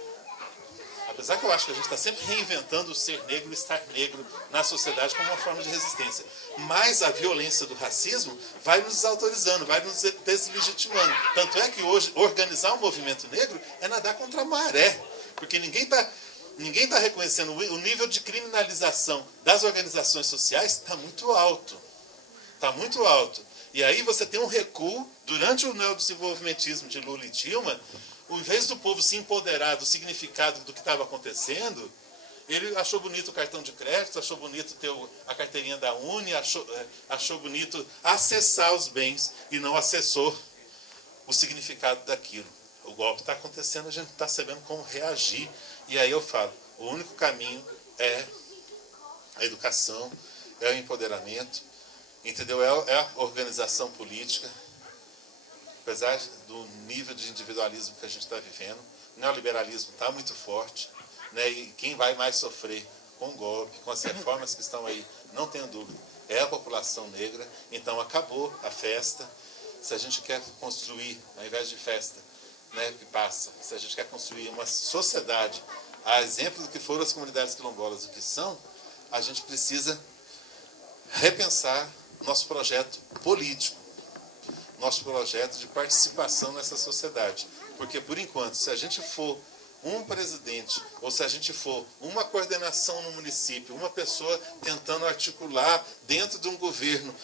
Apesar que eu acho que a gente está sempre reinventando o ser negro, o estar negro na sociedade como uma forma de resistência. Mas a violência do racismo vai nos desautorizando, vai nos deslegitimando. Tanto é que hoje organizar um movimento negro é nadar contra a maré. Porque ninguém está reconhecendo o nível de criminalização das organizações sociais está muito alto. Está muito alto. E aí você tem um recuo, durante o neodesenvolvimentismo de Lula e Dilma, ao invés do povo se empoderar do significado do que estava acontecendo, ele achou bonito o cartão de crédito, achou bonito ter a carteirinha da Uni, achou bonito acessar os bens e não acessou o significado daquilo. O golpe está acontecendo, a gente está sabendo como reagir. E aí eu falo, o único caminho é a educação, é o empoderamento, entendeu? É a organização política. Apesar do nível de individualismo que a gente está vivendo, o neoliberalismo está muito forte, né? E quem vai mais sofrer com o golpe, com as reformas que estão aí, não tenho dúvida, é a população negra. Então acabou a festa. Se a gente quer construir, ao invés de festa, né, que passa, se a gente quer construir uma sociedade, a exemplo do que foram as comunidades quilombolas, o que são, a gente precisa repensar nosso projeto político, nosso projeto de participação nessa sociedade. Porque, por enquanto, se a gente for um presidente, ou se a gente for uma coordenação no município, uma pessoa tentando articular dentro de um governo,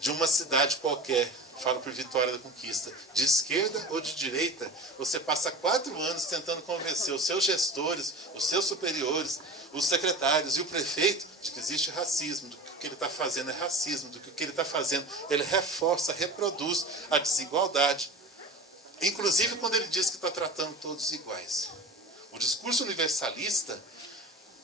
de uma cidade qualquer, falo por Vitória da Conquista, de esquerda ou de direita, você passa 4 anos tentando convencer os seus gestores, os seus superiores, os secretários e o prefeito de que existe racismo, do que o que ele está fazendo é racismo, do que o que ele está fazendo, ele reforça, reproduz a desigualdade. Inclusive quando ele diz que está tratando todos iguais. O discurso universalista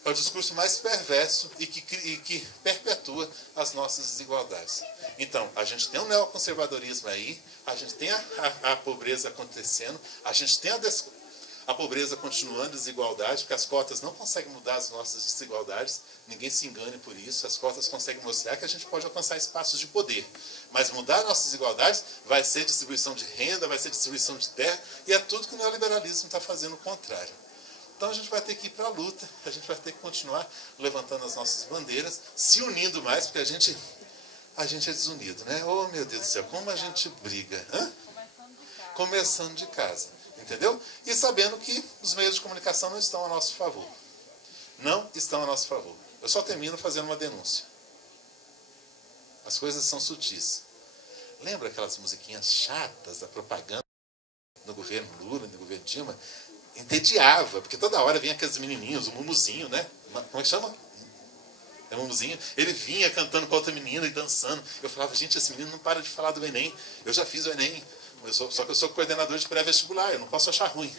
é o discurso mais perverso e que perpetua as nossas desigualdades. Então, a gente tem um neoconservadorismo aí, a gente tem a pobreza acontecendo, a gente tem a pobreza continuando, a desigualdade, porque as cotas não conseguem mudar as nossas desigualdades, ninguém se engane por isso, as cotas conseguem mostrar que a gente pode alcançar espaços de poder. Mas mudar nossas desigualdades vai ser distribuição de renda, vai ser distribuição de terra, e é tudo que o neoliberalismo está fazendo o contrário. Então a gente vai ter que ir para a luta, a gente vai ter que continuar levantando as nossas bandeiras, se unindo mais, porque a gente é desunido, né? Oh, meu Deus do céu, como a gente briga. Hã? Começando de casa, entendeu? E sabendo que os meios de comunicação não estão a nosso favor. Não estão a nosso favor. Eu só termino fazendo uma denúncia. As coisas são sutis. Lembra aquelas musiquinhas chatas da propaganda no governo Lula, no governo Dilma? entediava, porque toda hora vinha aqueles menininhos, o Mumuzinho, né? Como é que chama? É Mumuzinho. Ele vinha cantando com a outra menina e dançando. Eu falava, gente, esse menino não para de falar do Enem. Eu já fiz o Enem, só que eu sou coordenador de pré-vestibular, eu não posso achar ruim.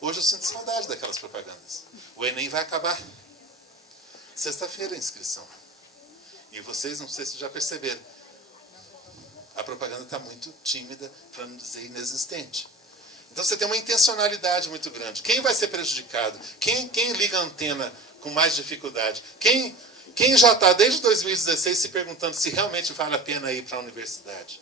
Hoje eu sinto saudade daquelas propagandas. O Enem vai acabar. Sexta-feira a inscrição. E vocês, não sei se já perceberam, a propaganda está muito tímida, para não dizer inexistente. Então você tem uma intencionalidade muito grande. Quem vai ser prejudicado? Quem liga a antena com mais dificuldade? Quem já está desde 2016 se perguntando se realmente vale a pena ir para a universidade?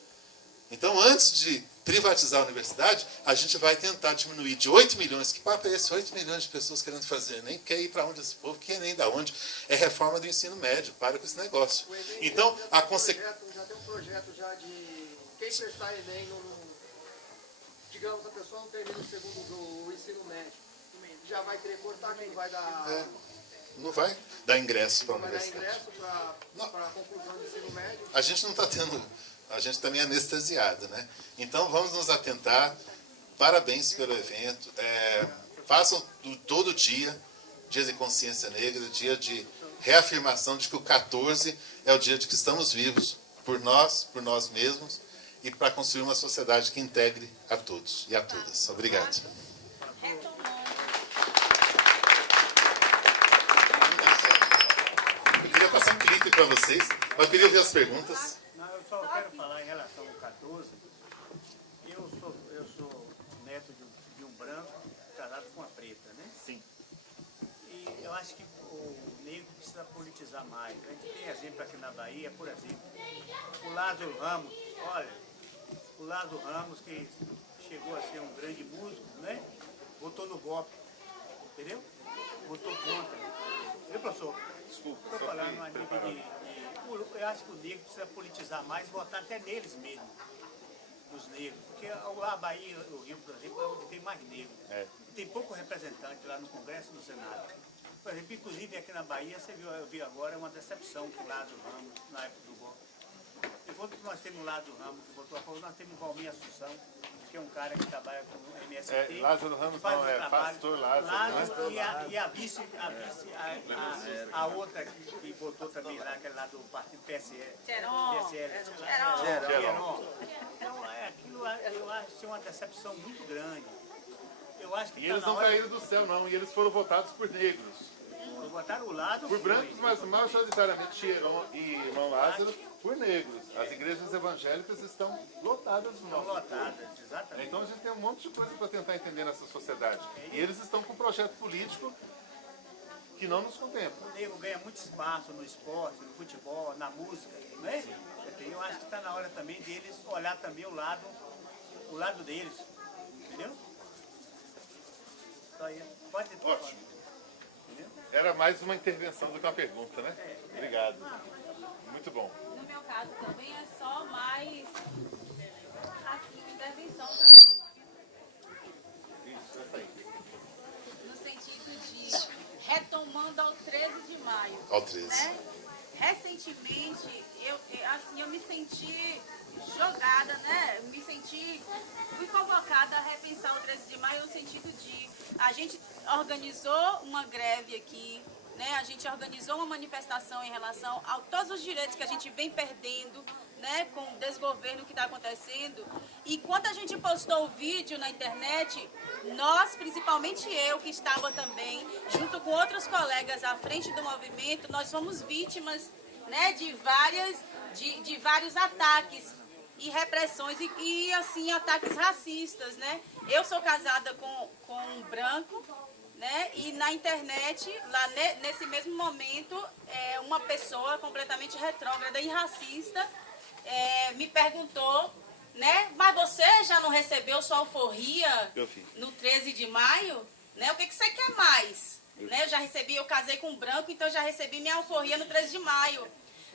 Então, antes de privatizar a universidade, a gente vai tentar diminuir de 8 milhões. Que papo é esse? 8 milhões de pessoas querendo fazer Enem. Quer ir para onde esse povo? Quer nem da onde? É reforma do ensino médio. Para com esse negócio. Então, a consequência... Já tem um projeto já de quem prestar Enem, digamos, a pessoa não termina o segundo do ensino médio. Já vai querer cortar quem vai dar... Não vai dar ingresso para a Vai dar universidade. ingresso para a conclusão do ensino médio. A gente não está tendo... A gente também é anestesiado, né? Então, vamos nos atentar. Parabéns pelo evento. Façam todo dia, dia de consciência negra, dia de reafirmação de que o 14 é o dia de que estamos vivos por nós mesmos e para construir uma sociedade que integre a todos e a todas. Obrigado. Eu queria passar um clipe para vocês, mas eu queria ouvir as perguntas. Não, eu só quero falar em relação ao 14. Eu sou neto de um branco casado com uma preta, né? Sim. E eu acho que o negro precisa politizar mais. A gente tem exemplo aqui na Bahia, por exemplo, o Lázaro Ramos. Olha, o Lázaro Ramos, que chegou a ser um grande músico, né? Votou no golpe, entendeu? Votou contra. Viu, professor? Desculpa, Estou falando a nível eu acho que o negro precisa politizar mais e votar até neles mesmo, os negros. Porque lá a Bahia, o Rio, por exemplo, é onde tem mais negro. Tem pouco representante lá no Congresso e no Senado. Por exemplo, inclusive aqui na Bahia, eu vi agora uma decepção com o Lázaro Ramos na época do golpe. Enquanto nós temos o Lázaro Ramos que votou a favor, nós temos o Valmir Assunção, que é um cara que trabalha com o MST. Lázaro Ramos faz não, um trabalho. pastor Lázaro. E a vice, a outra que votou também lá, aquela lá do partido PSL. Geron. Geron. Então, aquilo eu acho que é uma decepção muito grande. Eu acho que E eles não caíram do céu, não. E eles foram votados por negros. Votaram o lado. Por brancos, mas majoritariamente Xeron e irmão Lázaro, por negros. As igrejas evangélicas estão lotadas no Estão nosso lotadas, povo. exatamente. Então a gente tem um monte de coisa para tentar entender nessa sociedade. E eles estão com um projeto político que não nos contempla. O negro ganha muito espaço no esporte, no futebol, na música, né? Eu acho que está na hora também deles olhar também o lado deles, entendeu? Isso aí, pode ter tudo. Ótimo. Era mais uma intervenção do que uma pergunta, né? Obrigado. Muito bom. No meu caso também é só mais assim, uma intervenção também. Isso, essa aí. No sentido de retomando ao 13 de maio. Ao 13. Né? Recentemente, eu me senti jogada, né? Fui convocada a repensar o 13 de maio no sentido de a gente organizou uma greve aqui, né? A gente organizou uma manifestação em relação a todos os direitos que a gente vem perdendo, né? Com o desgoverno que está acontecendo. E quando a gente postou o vídeo na internet, nós, principalmente eu, que estava também, junto com outros colegas à frente do movimento, nós fomos vítimas, né, de vários ataques e repressões e assim, ataques racistas, né? Eu sou casada com um branco, né? E na internet, lá nesse mesmo momento, uma pessoa completamente retrógrada e racista me perguntou, né? Mas você já não recebeu sua alforria no 13 de maio? Né? O que você quer mais? Né? Eu casei com um branco, então eu já recebi minha alforria no 13 de maio.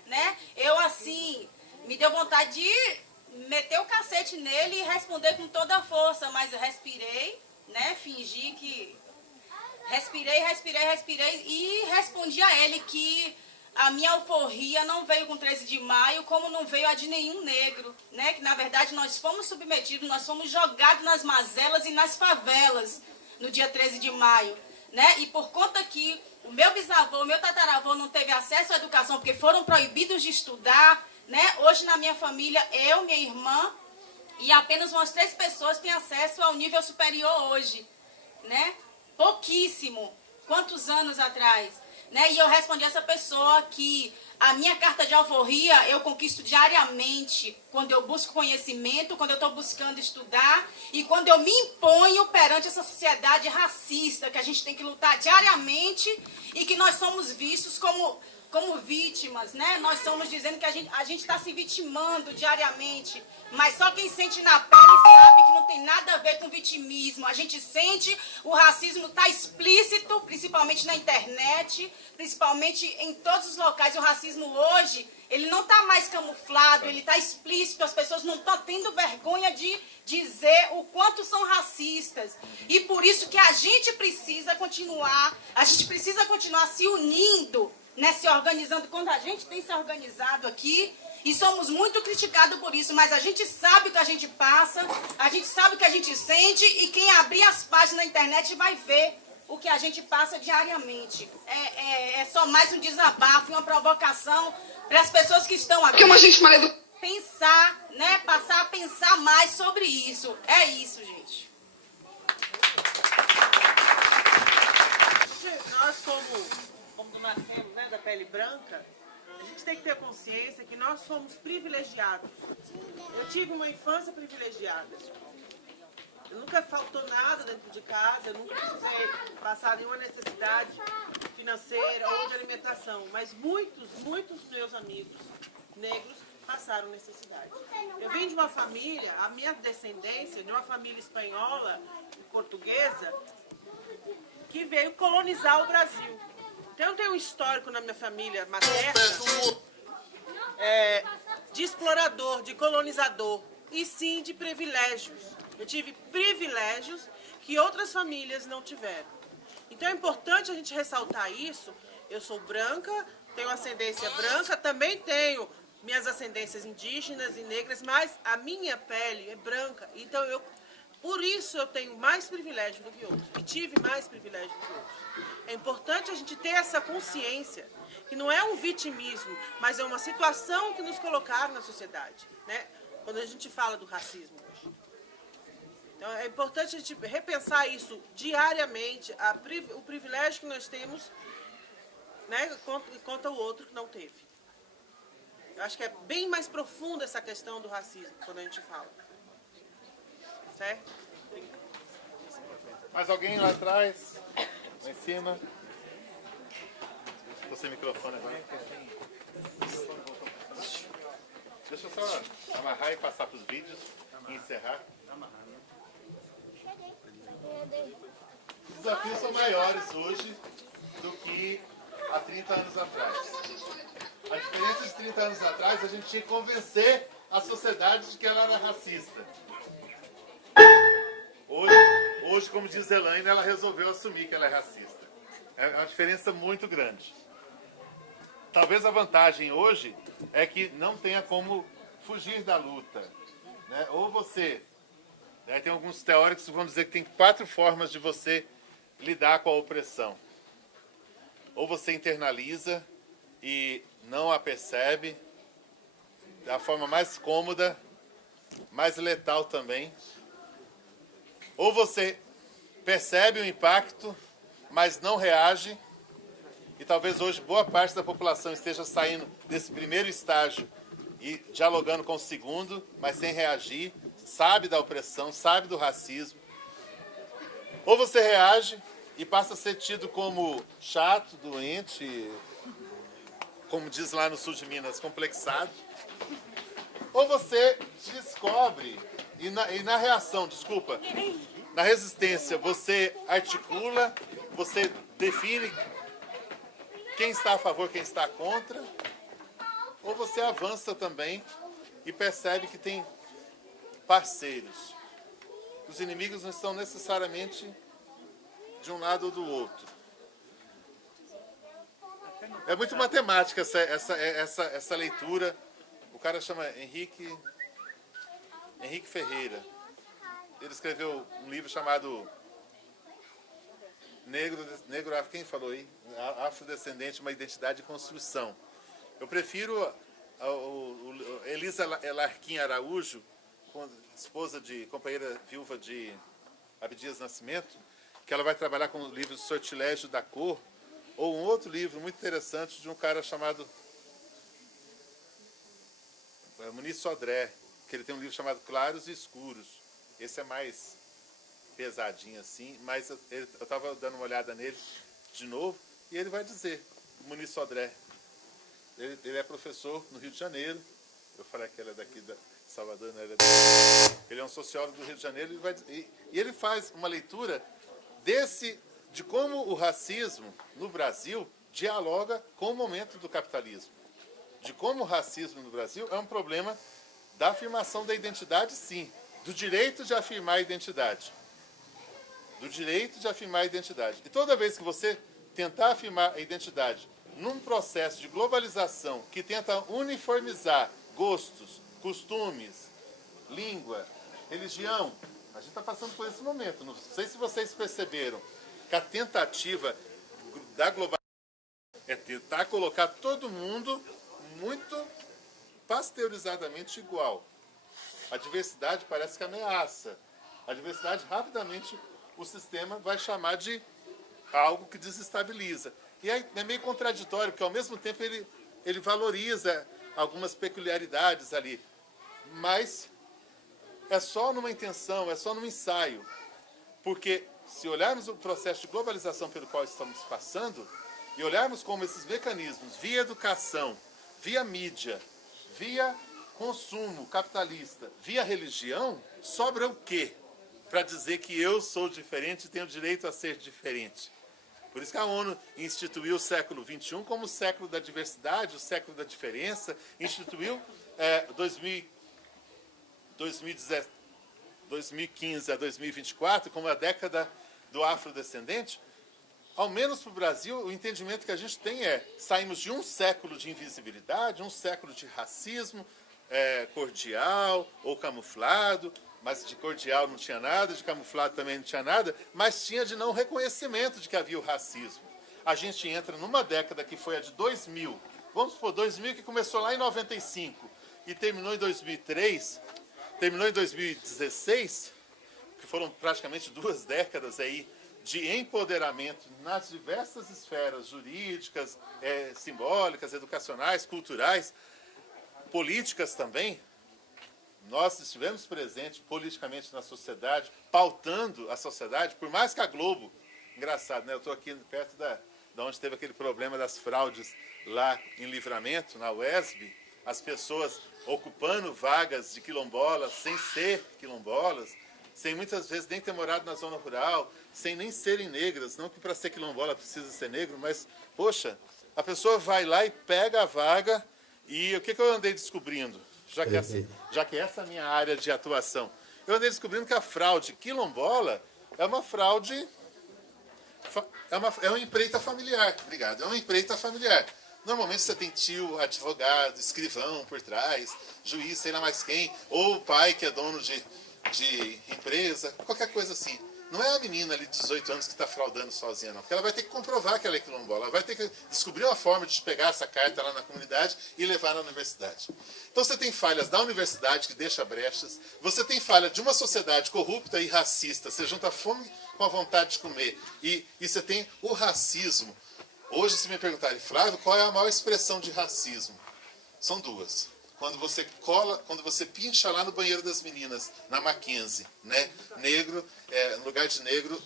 Né? Eu, assim, me deu vontade de meter o cacete nele e responder com toda a força, mas eu respirei, né? Fingi que... Respirei e respondi a ele que a minha alforria não veio com 13 de maio, como não veio a de nenhum negro, né? Que, na verdade, nós fomos submetidos, nós fomos jogados nas mazelas e nas favelas, no dia 13 de maio, né? E por conta que o meu bisavô, o meu tataravô não teve acesso à educação porque foram proibidos de estudar, né? Hoje na minha família, eu, minha irmã e apenas umas 3 pessoas têm acesso ao nível superior hoje, né? Pouquíssimo. Quantos anos atrás? Né? E eu respondi a essa pessoa que a minha carta de alforria eu conquisto diariamente, quando eu busco conhecimento, quando eu estou buscando estudar e quando eu me imponho perante essa sociedade racista, que a gente tem que lutar diariamente e que nós somos vistos como vítimas, né? Nós somos dizendo que a gente está se vitimando diariamente, mas só quem sente na pele sabe que não tem nada a ver com vitimismo. A gente sente, o racismo está explícito, principalmente na internet, principalmente em todos os locais. O racismo hoje, ele não está mais camuflado, ele está explícito. As pessoas não estão tendo vergonha de dizer o quanto são racistas. E por isso que a gente precisa continuar se unindo, né, se organizando. Quando a gente tem se organizado aqui, e somos muito criticados por isso, mas a gente sabe o que a gente passa, a gente sabe o que a gente sente, e quem abrir as páginas na internet vai ver o que a gente passa diariamente. É só mais um desabafo, uma provocação para as pessoas que estão aqui pensar, né, passar a pensar mais sobre isso. É isso, gente. Nós, como nascemos, né, da pele branca, a gente tem que ter consciência que nós somos privilegiados. Eu tive uma infância privilegiada. Nunca faltou nada dentro de casa, eu nunca precisei passar nenhuma necessidade financeira ou de alimentação. Mas muitos meus amigos negros passaram necessidade. Eu vim de uma família, a minha descendência, de uma família espanhola e portuguesa, que veio colonizar o Brasil. Então eu tenho um histórico na minha família materna de explorador, de colonizador, e sim de privilégios. Eu tive privilégios que outras famílias não tiveram. Então é importante a gente ressaltar isso. Eu sou branca, tenho ascendência branca, também tenho minhas ascendências indígenas e negras, mas a minha pele é branca. Então por isso eu tenho mais privilégio do que outros, e tive mais privilégio do que outros. É importante a gente ter essa consciência, que não é um vitimismo, mas é uma situação que nos colocaram na sociedade, né? Quando a gente fala do racismo hoje. Então é importante a gente repensar isso diariamente, o privilégio que nós temos, né, contra o outro que não teve. Eu acho que é bem mais profunda essa questão do racismo, quando a gente fala. Certo? Mais alguém lá atrás? Lá em cima? Estou sem microfone agora. Deixa eu só amarrar e passar para os vídeos e encerrar. Os desafios são maiores hoje do que há 30 anos atrás. A diferença de 30 anos atrás, a gente tinha que convencer a sociedade de que ela era racista. Hoje, como diz Elaine, ela resolveu assumir que ela é racista. É uma diferença muito grande. Talvez a vantagem hoje é que não tenha como fugir da luta, né? Ou você... Tem alguns teóricos que vão dizer que tem 4 formas de você lidar com a opressão. Ou você internaliza e não a percebe, da forma mais cômoda, mais letal também. Ou você percebe o impacto, mas não reage. E talvez hoje boa parte da população esteja saindo desse primeiro estágio e dialogando com o segundo, mas sem reagir. Sabe da opressão, sabe do racismo. Ou você reage e passa a ser tido como chato, doente, como diz lá no sul de Minas, complexado. Ou você descobre, e na reação, desculpa, na resistência, você articula, você define quem está a favor, quem está contra, ou você avança também e percebe que tem parceiros. Os inimigos não estão necessariamente de um lado ou do outro. É muito matemática essa leitura. O cara chama Henrique Ferreira. Ele escreveu um livro chamado negro, quem falou aí? Afrodescendente, uma identidade de construção. Eu prefiro Elisa Larquim Araújo, esposa de companheira viúva de Abdias Nascimento, que ela vai trabalhar com o livro Sortilégio da Cor, ou um outro livro muito interessante de um cara chamado Muniz Sodré, que ele tem um livro chamado Claros e Escuros. Esse é mais pesadinho assim, mas eu estava dando uma olhada nele de novo, e ele vai dizer, Muniz Sodré, ele é professor no Rio de Janeiro, eu falei que ele é daqui de Salvador, né? Ele é um sociólogo do Rio de Janeiro, e ele faz uma leitura de como o racismo no Brasil dialoga com o momento do capitalismo. De como o racismo no Brasil é um problema da afirmação da identidade, sim. Do direito de afirmar a identidade. Do direito de afirmar a identidade. E toda vez que você tentar afirmar a identidade num processo de globalização que tenta uniformizar gostos, costumes, língua, religião, a gente está passando por esse momento. Não sei se vocês perceberam que a tentativa da globalização é tentar colocar todo mundo muito pasteurizadamente igual. A diversidade parece que ameaça. A diversidade, rapidamente, o sistema vai chamar de algo que desestabiliza. E é meio contraditório, porque ao mesmo tempo ele valoriza algumas peculiaridades ali. Mas é só numa intenção, é só num ensaio. Porque se olharmos o processo de globalização pelo qual estamos passando, e olharmos como esses mecanismos, via educação, via mídia, via consumo capitalista, via religião, sobra o quê? Para dizer que eu sou diferente e tenho direito a ser diferente. Por isso que a ONU instituiu o século XXI como o século da diversidade, o século da diferença, instituiu 2015 a 2024 como a década do afrodescendente. Ao menos para o Brasil, o entendimento que a gente tem saímos de um século de invisibilidade, um século de racismo cordial ou camuflado, mas de cordial não tinha nada, de camuflado também não tinha nada, mas tinha de não reconhecimento de que havia o racismo. A gente entra numa década que foi a de 2000, vamos supor, 2000 que começou lá em 95 e terminou em 2003, terminou em 2016, que foram praticamente 2 décadas aí de empoderamento nas diversas esferas jurídicas, simbólicas, educacionais, culturais, políticas também. Nós estivemos presentes politicamente na sociedade, pautando a sociedade, por mais que a Globo... Engraçado, né? Eu estou aqui perto da onde teve aquele problema das fraudes lá em Livramento, na UESB, as pessoas ocupando vagas de quilombolas sem ser quilombolas, sem muitas vezes nem ter morado na zona rural, sem nem serem negras, não que para ser quilombola precisa ser negro, mas, poxa, a pessoa vai lá e pega a vaga, e o que eu andei descobrindo? Já que essa é a minha área de atuação, eu andei descobrindo que a fraude quilombola é uma fraude, é uma empreita familiar. Obrigado. É uma empreita familiar. Normalmente você tem tio, advogado, escrivão por trás, juiz, sei lá mais quem, ou o pai que é dono de empresa, qualquer coisa assim. Não é a menina ali de 18 anos que está fraudando sozinha, não. Porque ela vai ter que comprovar que ela é quilombola. Ela vai ter que descobrir uma forma de pegar essa carta lá na comunidade e levar na universidade. Então você tem falhas da universidade que deixa brechas. Você tem falha de uma sociedade corrupta e racista. Você junta a fome com a vontade de comer. E você tem o racismo. Hoje, se me perguntarem, Flávio, qual é a maior expressão de racismo? São 2. Quando você pincha lá no banheiro das meninas, na Mackenzie, né? Negro, no lugar de negro,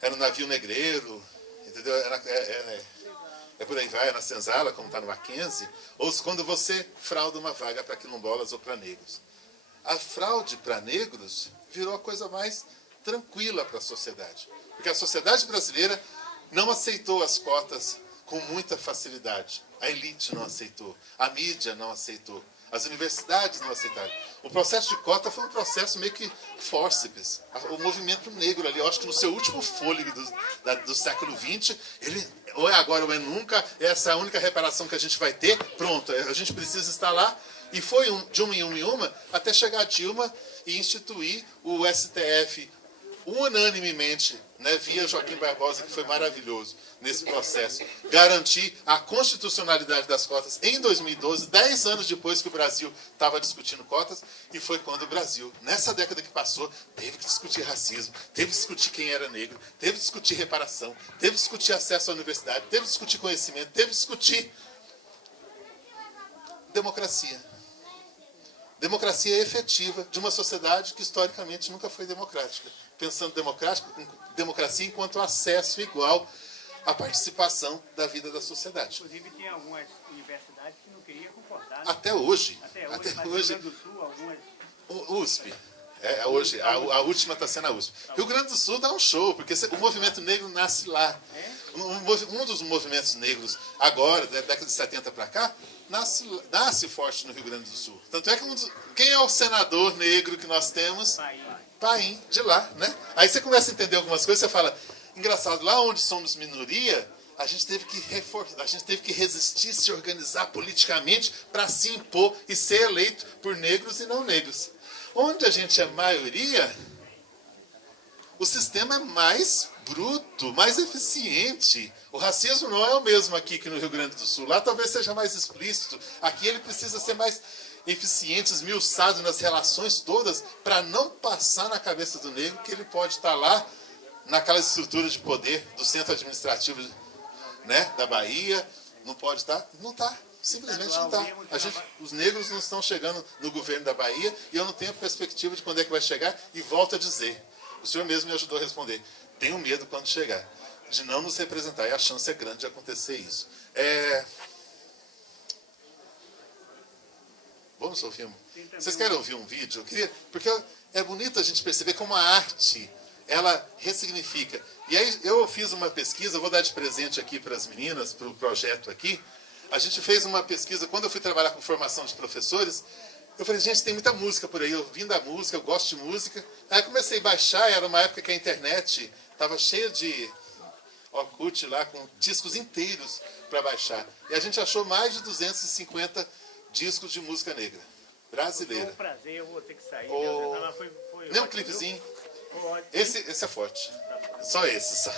é no navio negreiro, entendeu? Por aí vai, é na senzala, como está no Mackenzie. Ou quando você frauda uma vaga para quilombolas ou para negros. A fraude para negros virou a coisa mais tranquila para a sociedade. Porque a sociedade brasileira não aceitou as cotas com muita facilidade. A elite não aceitou, a mídia não aceitou, as universidades não aceitaram. O processo de cota foi um processo meio que fórceps. O movimento negro ali, eu acho que no seu último fôlego do século XX, ele, ou é agora ou é nunca, essa é a única reparação que a gente vai ter, pronto, a gente precisa estar lá. E foi de uma em uma, até chegar a Dilma e instituir o STF unanimemente, né, via Joaquim Barbosa, que foi maravilhoso nesse processo, garantir a constitucionalidade das cotas em 2012, 10 anos depois que o Brasil estava discutindo cotas, e foi quando o Brasil, nessa década que passou, teve que discutir racismo, teve que discutir quem era negro, teve que discutir reparação, teve que discutir acesso à universidade, teve que discutir conhecimento, teve que discutir democracia. Democracia efetiva de uma sociedade que historicamente nunca foi democrática. Pensando democracia enquanto acesso igual à participação da vida da sociedade. Inclusive, tem algumas universidades que não queriam concordar. Né? Até hoje. Até Hoje. mas no Rio Grande do Sul, algumas... USP. Hoje, a última está sendo a USP. Rio Grande do Sul dá um show, porque o movimento negro nasce lá. Um dos movimentos negros agora, da década de 70 para cá, nasce forte no Rio Grande do Sul. Tanto é que quem é o senador negro que nós temos? Paim, de lá, né? Aí você começa a entender algumas coisas, você fala, engraçado, lá onde somos minoria, a gente teve que reforçar, a gente teve que resistir, se organizar politicamente para se impor e ser eleito por negros e não negros. Onde a gente é maioria, o sistema é mais bruto, mais eficiente. O racismo não é o mesmo aqui que no Rio Grande do Sul. Lá talvez seja mais explícito. Aqui ele precisa ser mais eficiente, esmiuçado nas relações todas, para não passar na cabeça do negro que ele pode estar lá naquela estrutura de poder do centro administrativo, né, da Bahia. Não pode estar? Não está. Simplesmente não está. Os negros não estão chegando no governo da Bahia e eu não tenho a perspectiva de quando é que vai chegar. E volto a dizer, o senhor mesmo me ajudou a responder, tenho medo quando chegar, de não nos representar. E a chance é grande de acontecer isso. Vamos ao filme? Vocês querem ouvir um vídeo? Porque é bonito a gente perceber como a arte, ela ressignifica. E aí eu fiz uma pesquisa, eu vou dar de presente aqui para as meninas, para o projeto aqui. A gente fez uma pesquisa, quando eu fui trabalhar com formação de professores, eu falei, gente, tem muita música por aí, eu vim da música, eu gosto de música. Aí comecei a baixar, era uma época que a internet estava cheia de Orkut lá, com discos inteiros para baixar. E a gente achou mais de 250 discos de música negra brasileira. Foi um prazer, eu vou ter que sair. Nem um clipezinho. Esse é forte. Só esse. Só.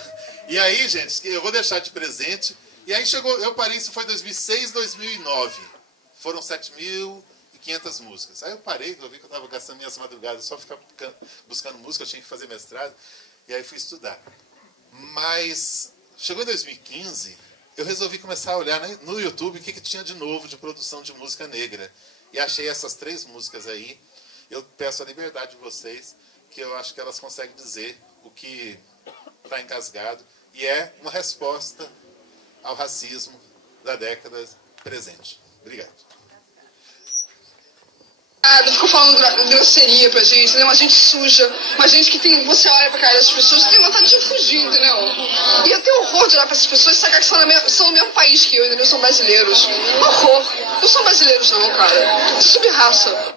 E aí, gente, eu vou deixar de presente. E aí chegou, eu parei, isso foi 2006, 2009. Foram 7.500 músicas. Aí eu parei, eu vi que eu estava gastando minhas madrugadas só ficar buscando música, eu tinha que fazer mestrado. E aí fui estudar. Mas chegou em 2015, eu resolvi começar a olhar, né, no YouTube o que tinha de novo de produção de música negra. E achei essas 3 músicas aí. Eu peço a liberdade de vocês, que eu acho que elas conseguem dizer o que está engasgado. E é uma resposta ao racismo da década presente. Obrigado. Ficou falando grosseria pra gente, entendeu? Uma gente suja, uma gente que tem. Você olha pra cara das pessoas e tem vontade de fugir, entendeu? E eu tenho horror de olhar pra essas pessoas e sacar que são do mesmo país que eu, entendeu? São brasileiros. Horror. Não são brasileiros, não, cara. Subraça.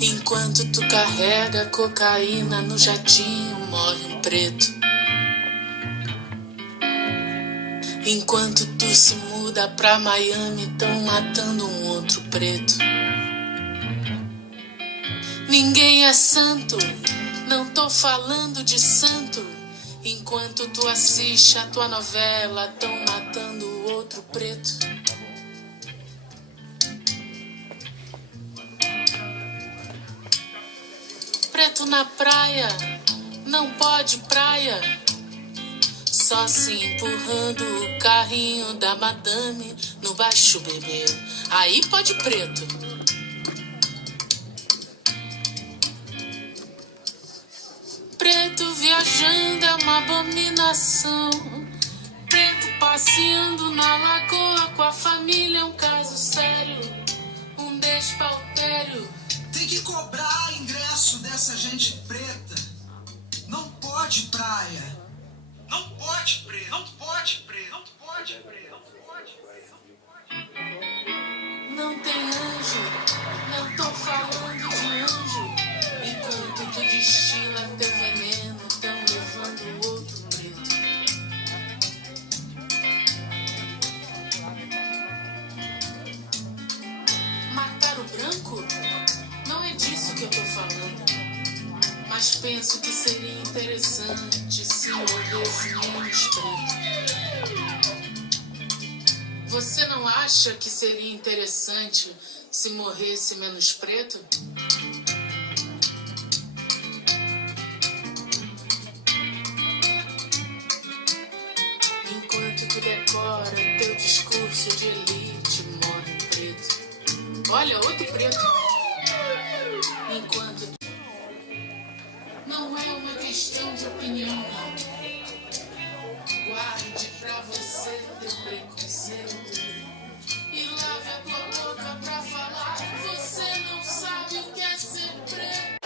Enquanto tu carrega cocaína no jatinho, morre um preto. Enquanto tu se muda pra Miami, tão matando um outro preto. Ninguém é santo, não tô falando de santo. Enquanto tu assiste a tua novela, tão matando o outro preto. Preto na praia, não pode praia. Só se empurrando o carrinho da madame no baixo bebê. Aí pode preto. Preto viajando é uma abominação. Preto passeando na lagoa com a família é um caso sério. Um despautério. Tem que cobrar ingresso dessa gente preta. Não pode praia. Não pode preto, não pode preto, não pode preto, não pode preto, não pode. Não tem anjo, não tô falando de anjo. Enquanto tu destila teu veneno, tão levando o outro preto. Mas penso que seria interessante se morresse menos preto. Você não acha que seria interessante se morresse menos preto? Enquanto tu decora teu discurso de elite, morre um preto. Olha, outro preto. Enquanto tu... Não é uma questão de opinião, não. Guarde pra você teu preconceito e lave a tua boca pra falar. Você não sabe o que é ser preto.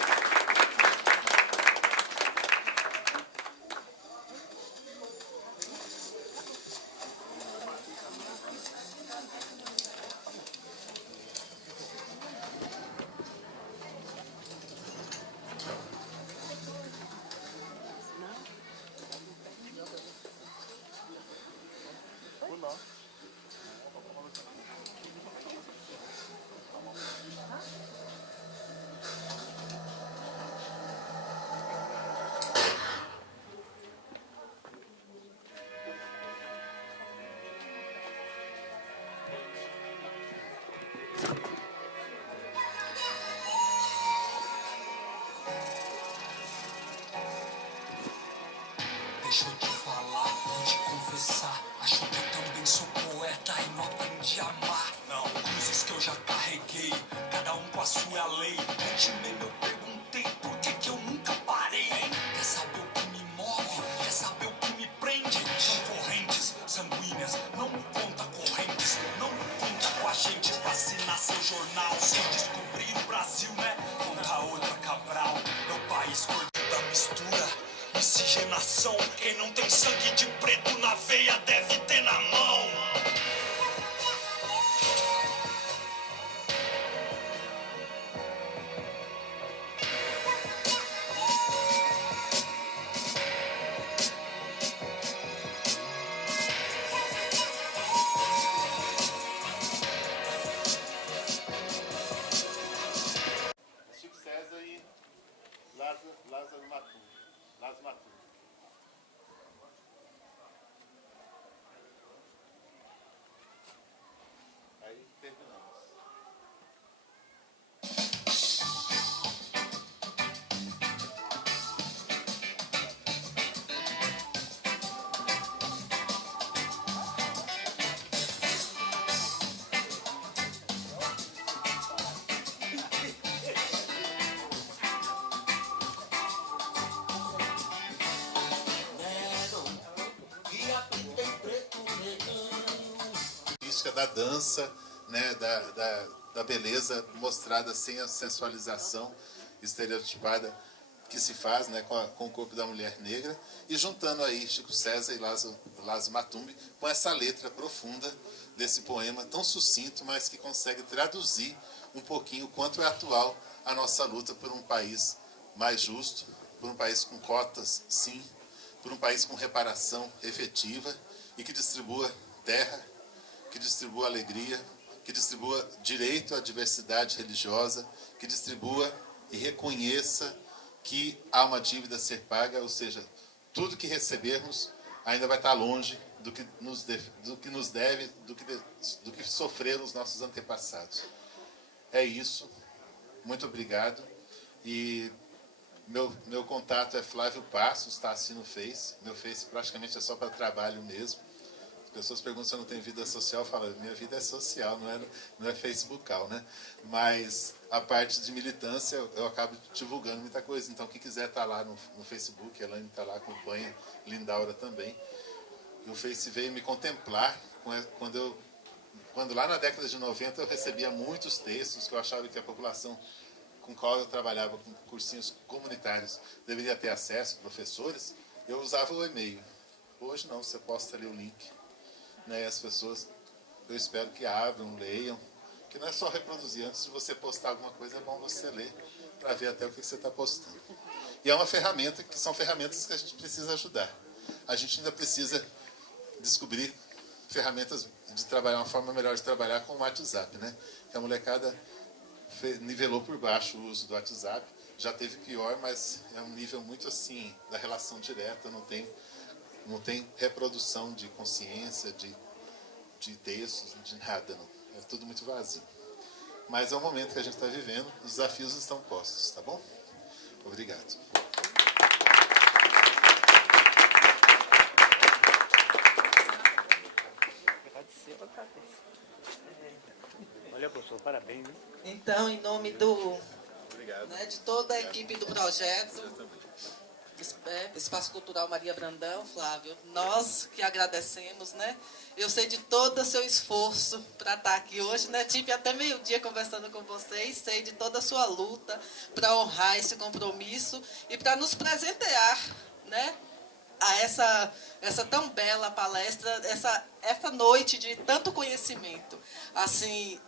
Deixa eu te falar, vou te confessar. Acho que eu também sou poeta e não aprendi a amar. Não, cruzes que eu já carreguei, cada um com a sua lei. Antes mesmo eu perguntei por que eu nunca parei. Quer saber o que me move? Quer saber o que me prende? São correntes sanguíneas, não conta correntes. Não conta com a gente pra assinar seu jornal. Sem descobrir o Brasil, né? Conta outra Cabral. Meu país cor da mistura. Miscigenação, quem não tem sangue de preto na veia deve ter na mão. Chico César e Lázaro Matum. Aí terminamos. Da dança, né, da beleza mostrada sem a sensualização estereotipada que se faz, né, com o corpo da mulher negra, e juntando aí Chico César e Lázaro Matumbi com essa letra profunda desse poema tão sucinto, mas que consegue traduzir um pouquinho o quanto é atual a nossa luta por um país mais justo, por um país com cotas, sim, por um país com reparação efetiva e que distribua terra, que distribua alegria, que distribua direito à diversidade religiosa, que distribua e reconheça que há uma dívida a ser paga, ou seja, tudo que recebermos ainda vai estar longe do que nos deve, do que sofreram os nossos antepassados. É isso. Muito obrigado. E meu contato é Flávio Passos, está assim no Face. Meu Face praticamente é só para trabalho mesmo. As pessoas perguntam se eu não tenho vida social, eu falo, minha vida é social, não é facebookal, né? Mas a parte de militância eu acabo divulgando muita coisa. Então, quem quiser estar lá no Facebook, a Elaine está lá, acompanha, Lindaura também. E o Face veio me contemplar quando lá na década de 90 eu recebia muitos textos que eu achava que a população com qual eu trabalhava, com cursinhos comunitários, deveria ter acesso, professores, eu usava o e-mail. Hoje não, você posta ali o link. Né, e as pessoas, eu espero que abram, leiam, que não é só reproduzir. Antes de você postar alguma coisa, é bom você ler, para ver até o que você está postando. E é uma ferramenta, que são ferramentas que a gente precisa ajudar. A gente ainda precisa descobrir ferramentas de trabalhar, uma forma melhor de trabalhar com o WhatsApp, né? Que a molecada nivelou por baixo o uso do WhatsApp. Já teve pior, mas é um nível muito assim, da relação direta, não tem reprodução de consciência, de textos, de nada, não. É tudo muito vazio. Mas é o momento que a gente está vivendo, os desafios estão postos, tá bom? Obrigado. Olha, professor, parabéns. Né? Então, em nome de toda a equipe do projeto Espaço Cultural Maria Brandão, Flávio, nós que agradecemos, né? Eu sei de todo o seu esforço para estar aqui hoje, né? Tive até meio-dia conversando com vocês, sei de toda a sua luta para honrar esse compromisso e para nos presentear, né? A essa tão bela palestra, essa noite de tanto conhecimento. Assim,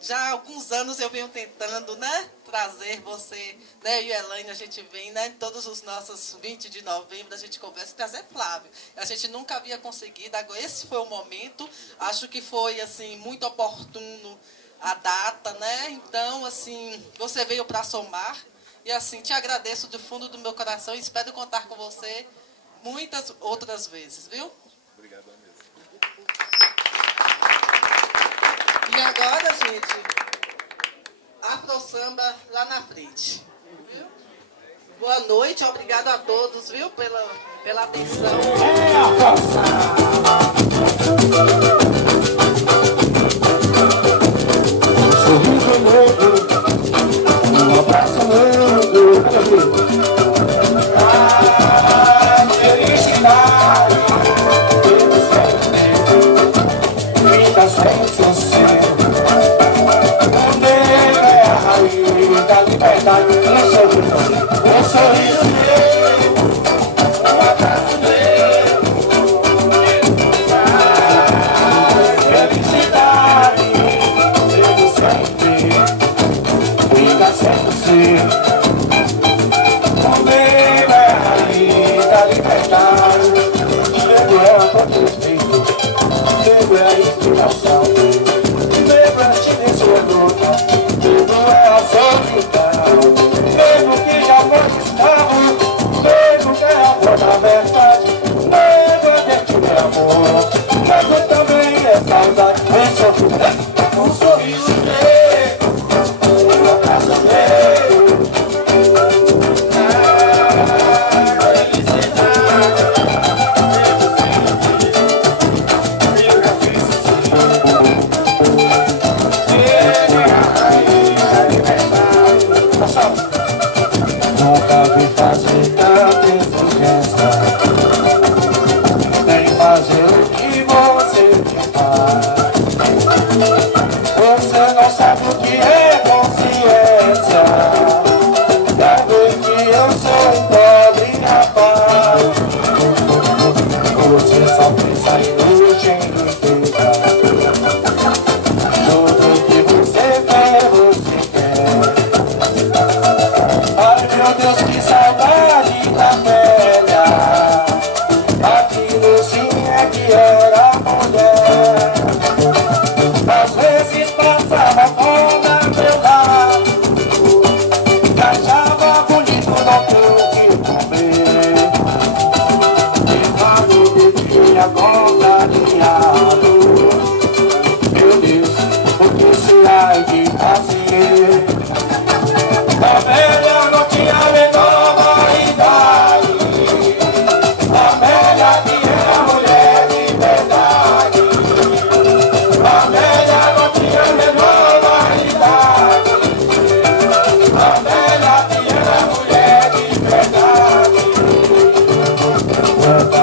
já há alguns anos eu venho tentando, né, trazer você, né, e a Elaine, a gente vem, né, em todos os nossos 20 de novembro, a gente conversa e trazer Flávio. A gente nunca havia conseguido, agora esse foi o momento, acho que foi, assim, muito oportuno a data, né, então, assim, você veio para somar, e assim, te agradeço do fundo do meu coração e espero contar com você muitas outras vezes, viu? Obrigado mesmo. E agora, gente, Afro Samba lá na frente. Viu? Boa noite, obrigado a todos, viu, pela atenção. Sorriso novo, um abraço novo. Da liberdade, um sorriso meu, um abraço meu, felicidade, eu sempre, fica sendo seu. O meu é a raiz da liberdade, o meu é o respeito, o meu é a inspiração, o meu é silencioso. Mesmo que já foi escravo, mesmo que é amor na verdade, mesmo a gente é amor, mas eu também é saudade. Um sorriso meu, um abraço meu, felicidade, eu já fiz assim. Nunca vi fazer tanta exigência, nem fazer o que você faz. Você não sabe o que é consciência, quer ver que eu sou um pobre rapaz. Você só pensa em luxo, em riqueza, tudo que você quer, você quer. Ai meu Deus, que saudade da velha, aquilo sim é que era mulher. Às vezes passava fome ao meu lado, que achava bonito não ter o que comer. E quando bebia contrariado, eu disse, o que se há de fazer? A velha não tinha a menor vaidade, a velha que era mulher de verdade. A velha não tinha a menor vaidade, a velha que era mulher de verdade. Quanta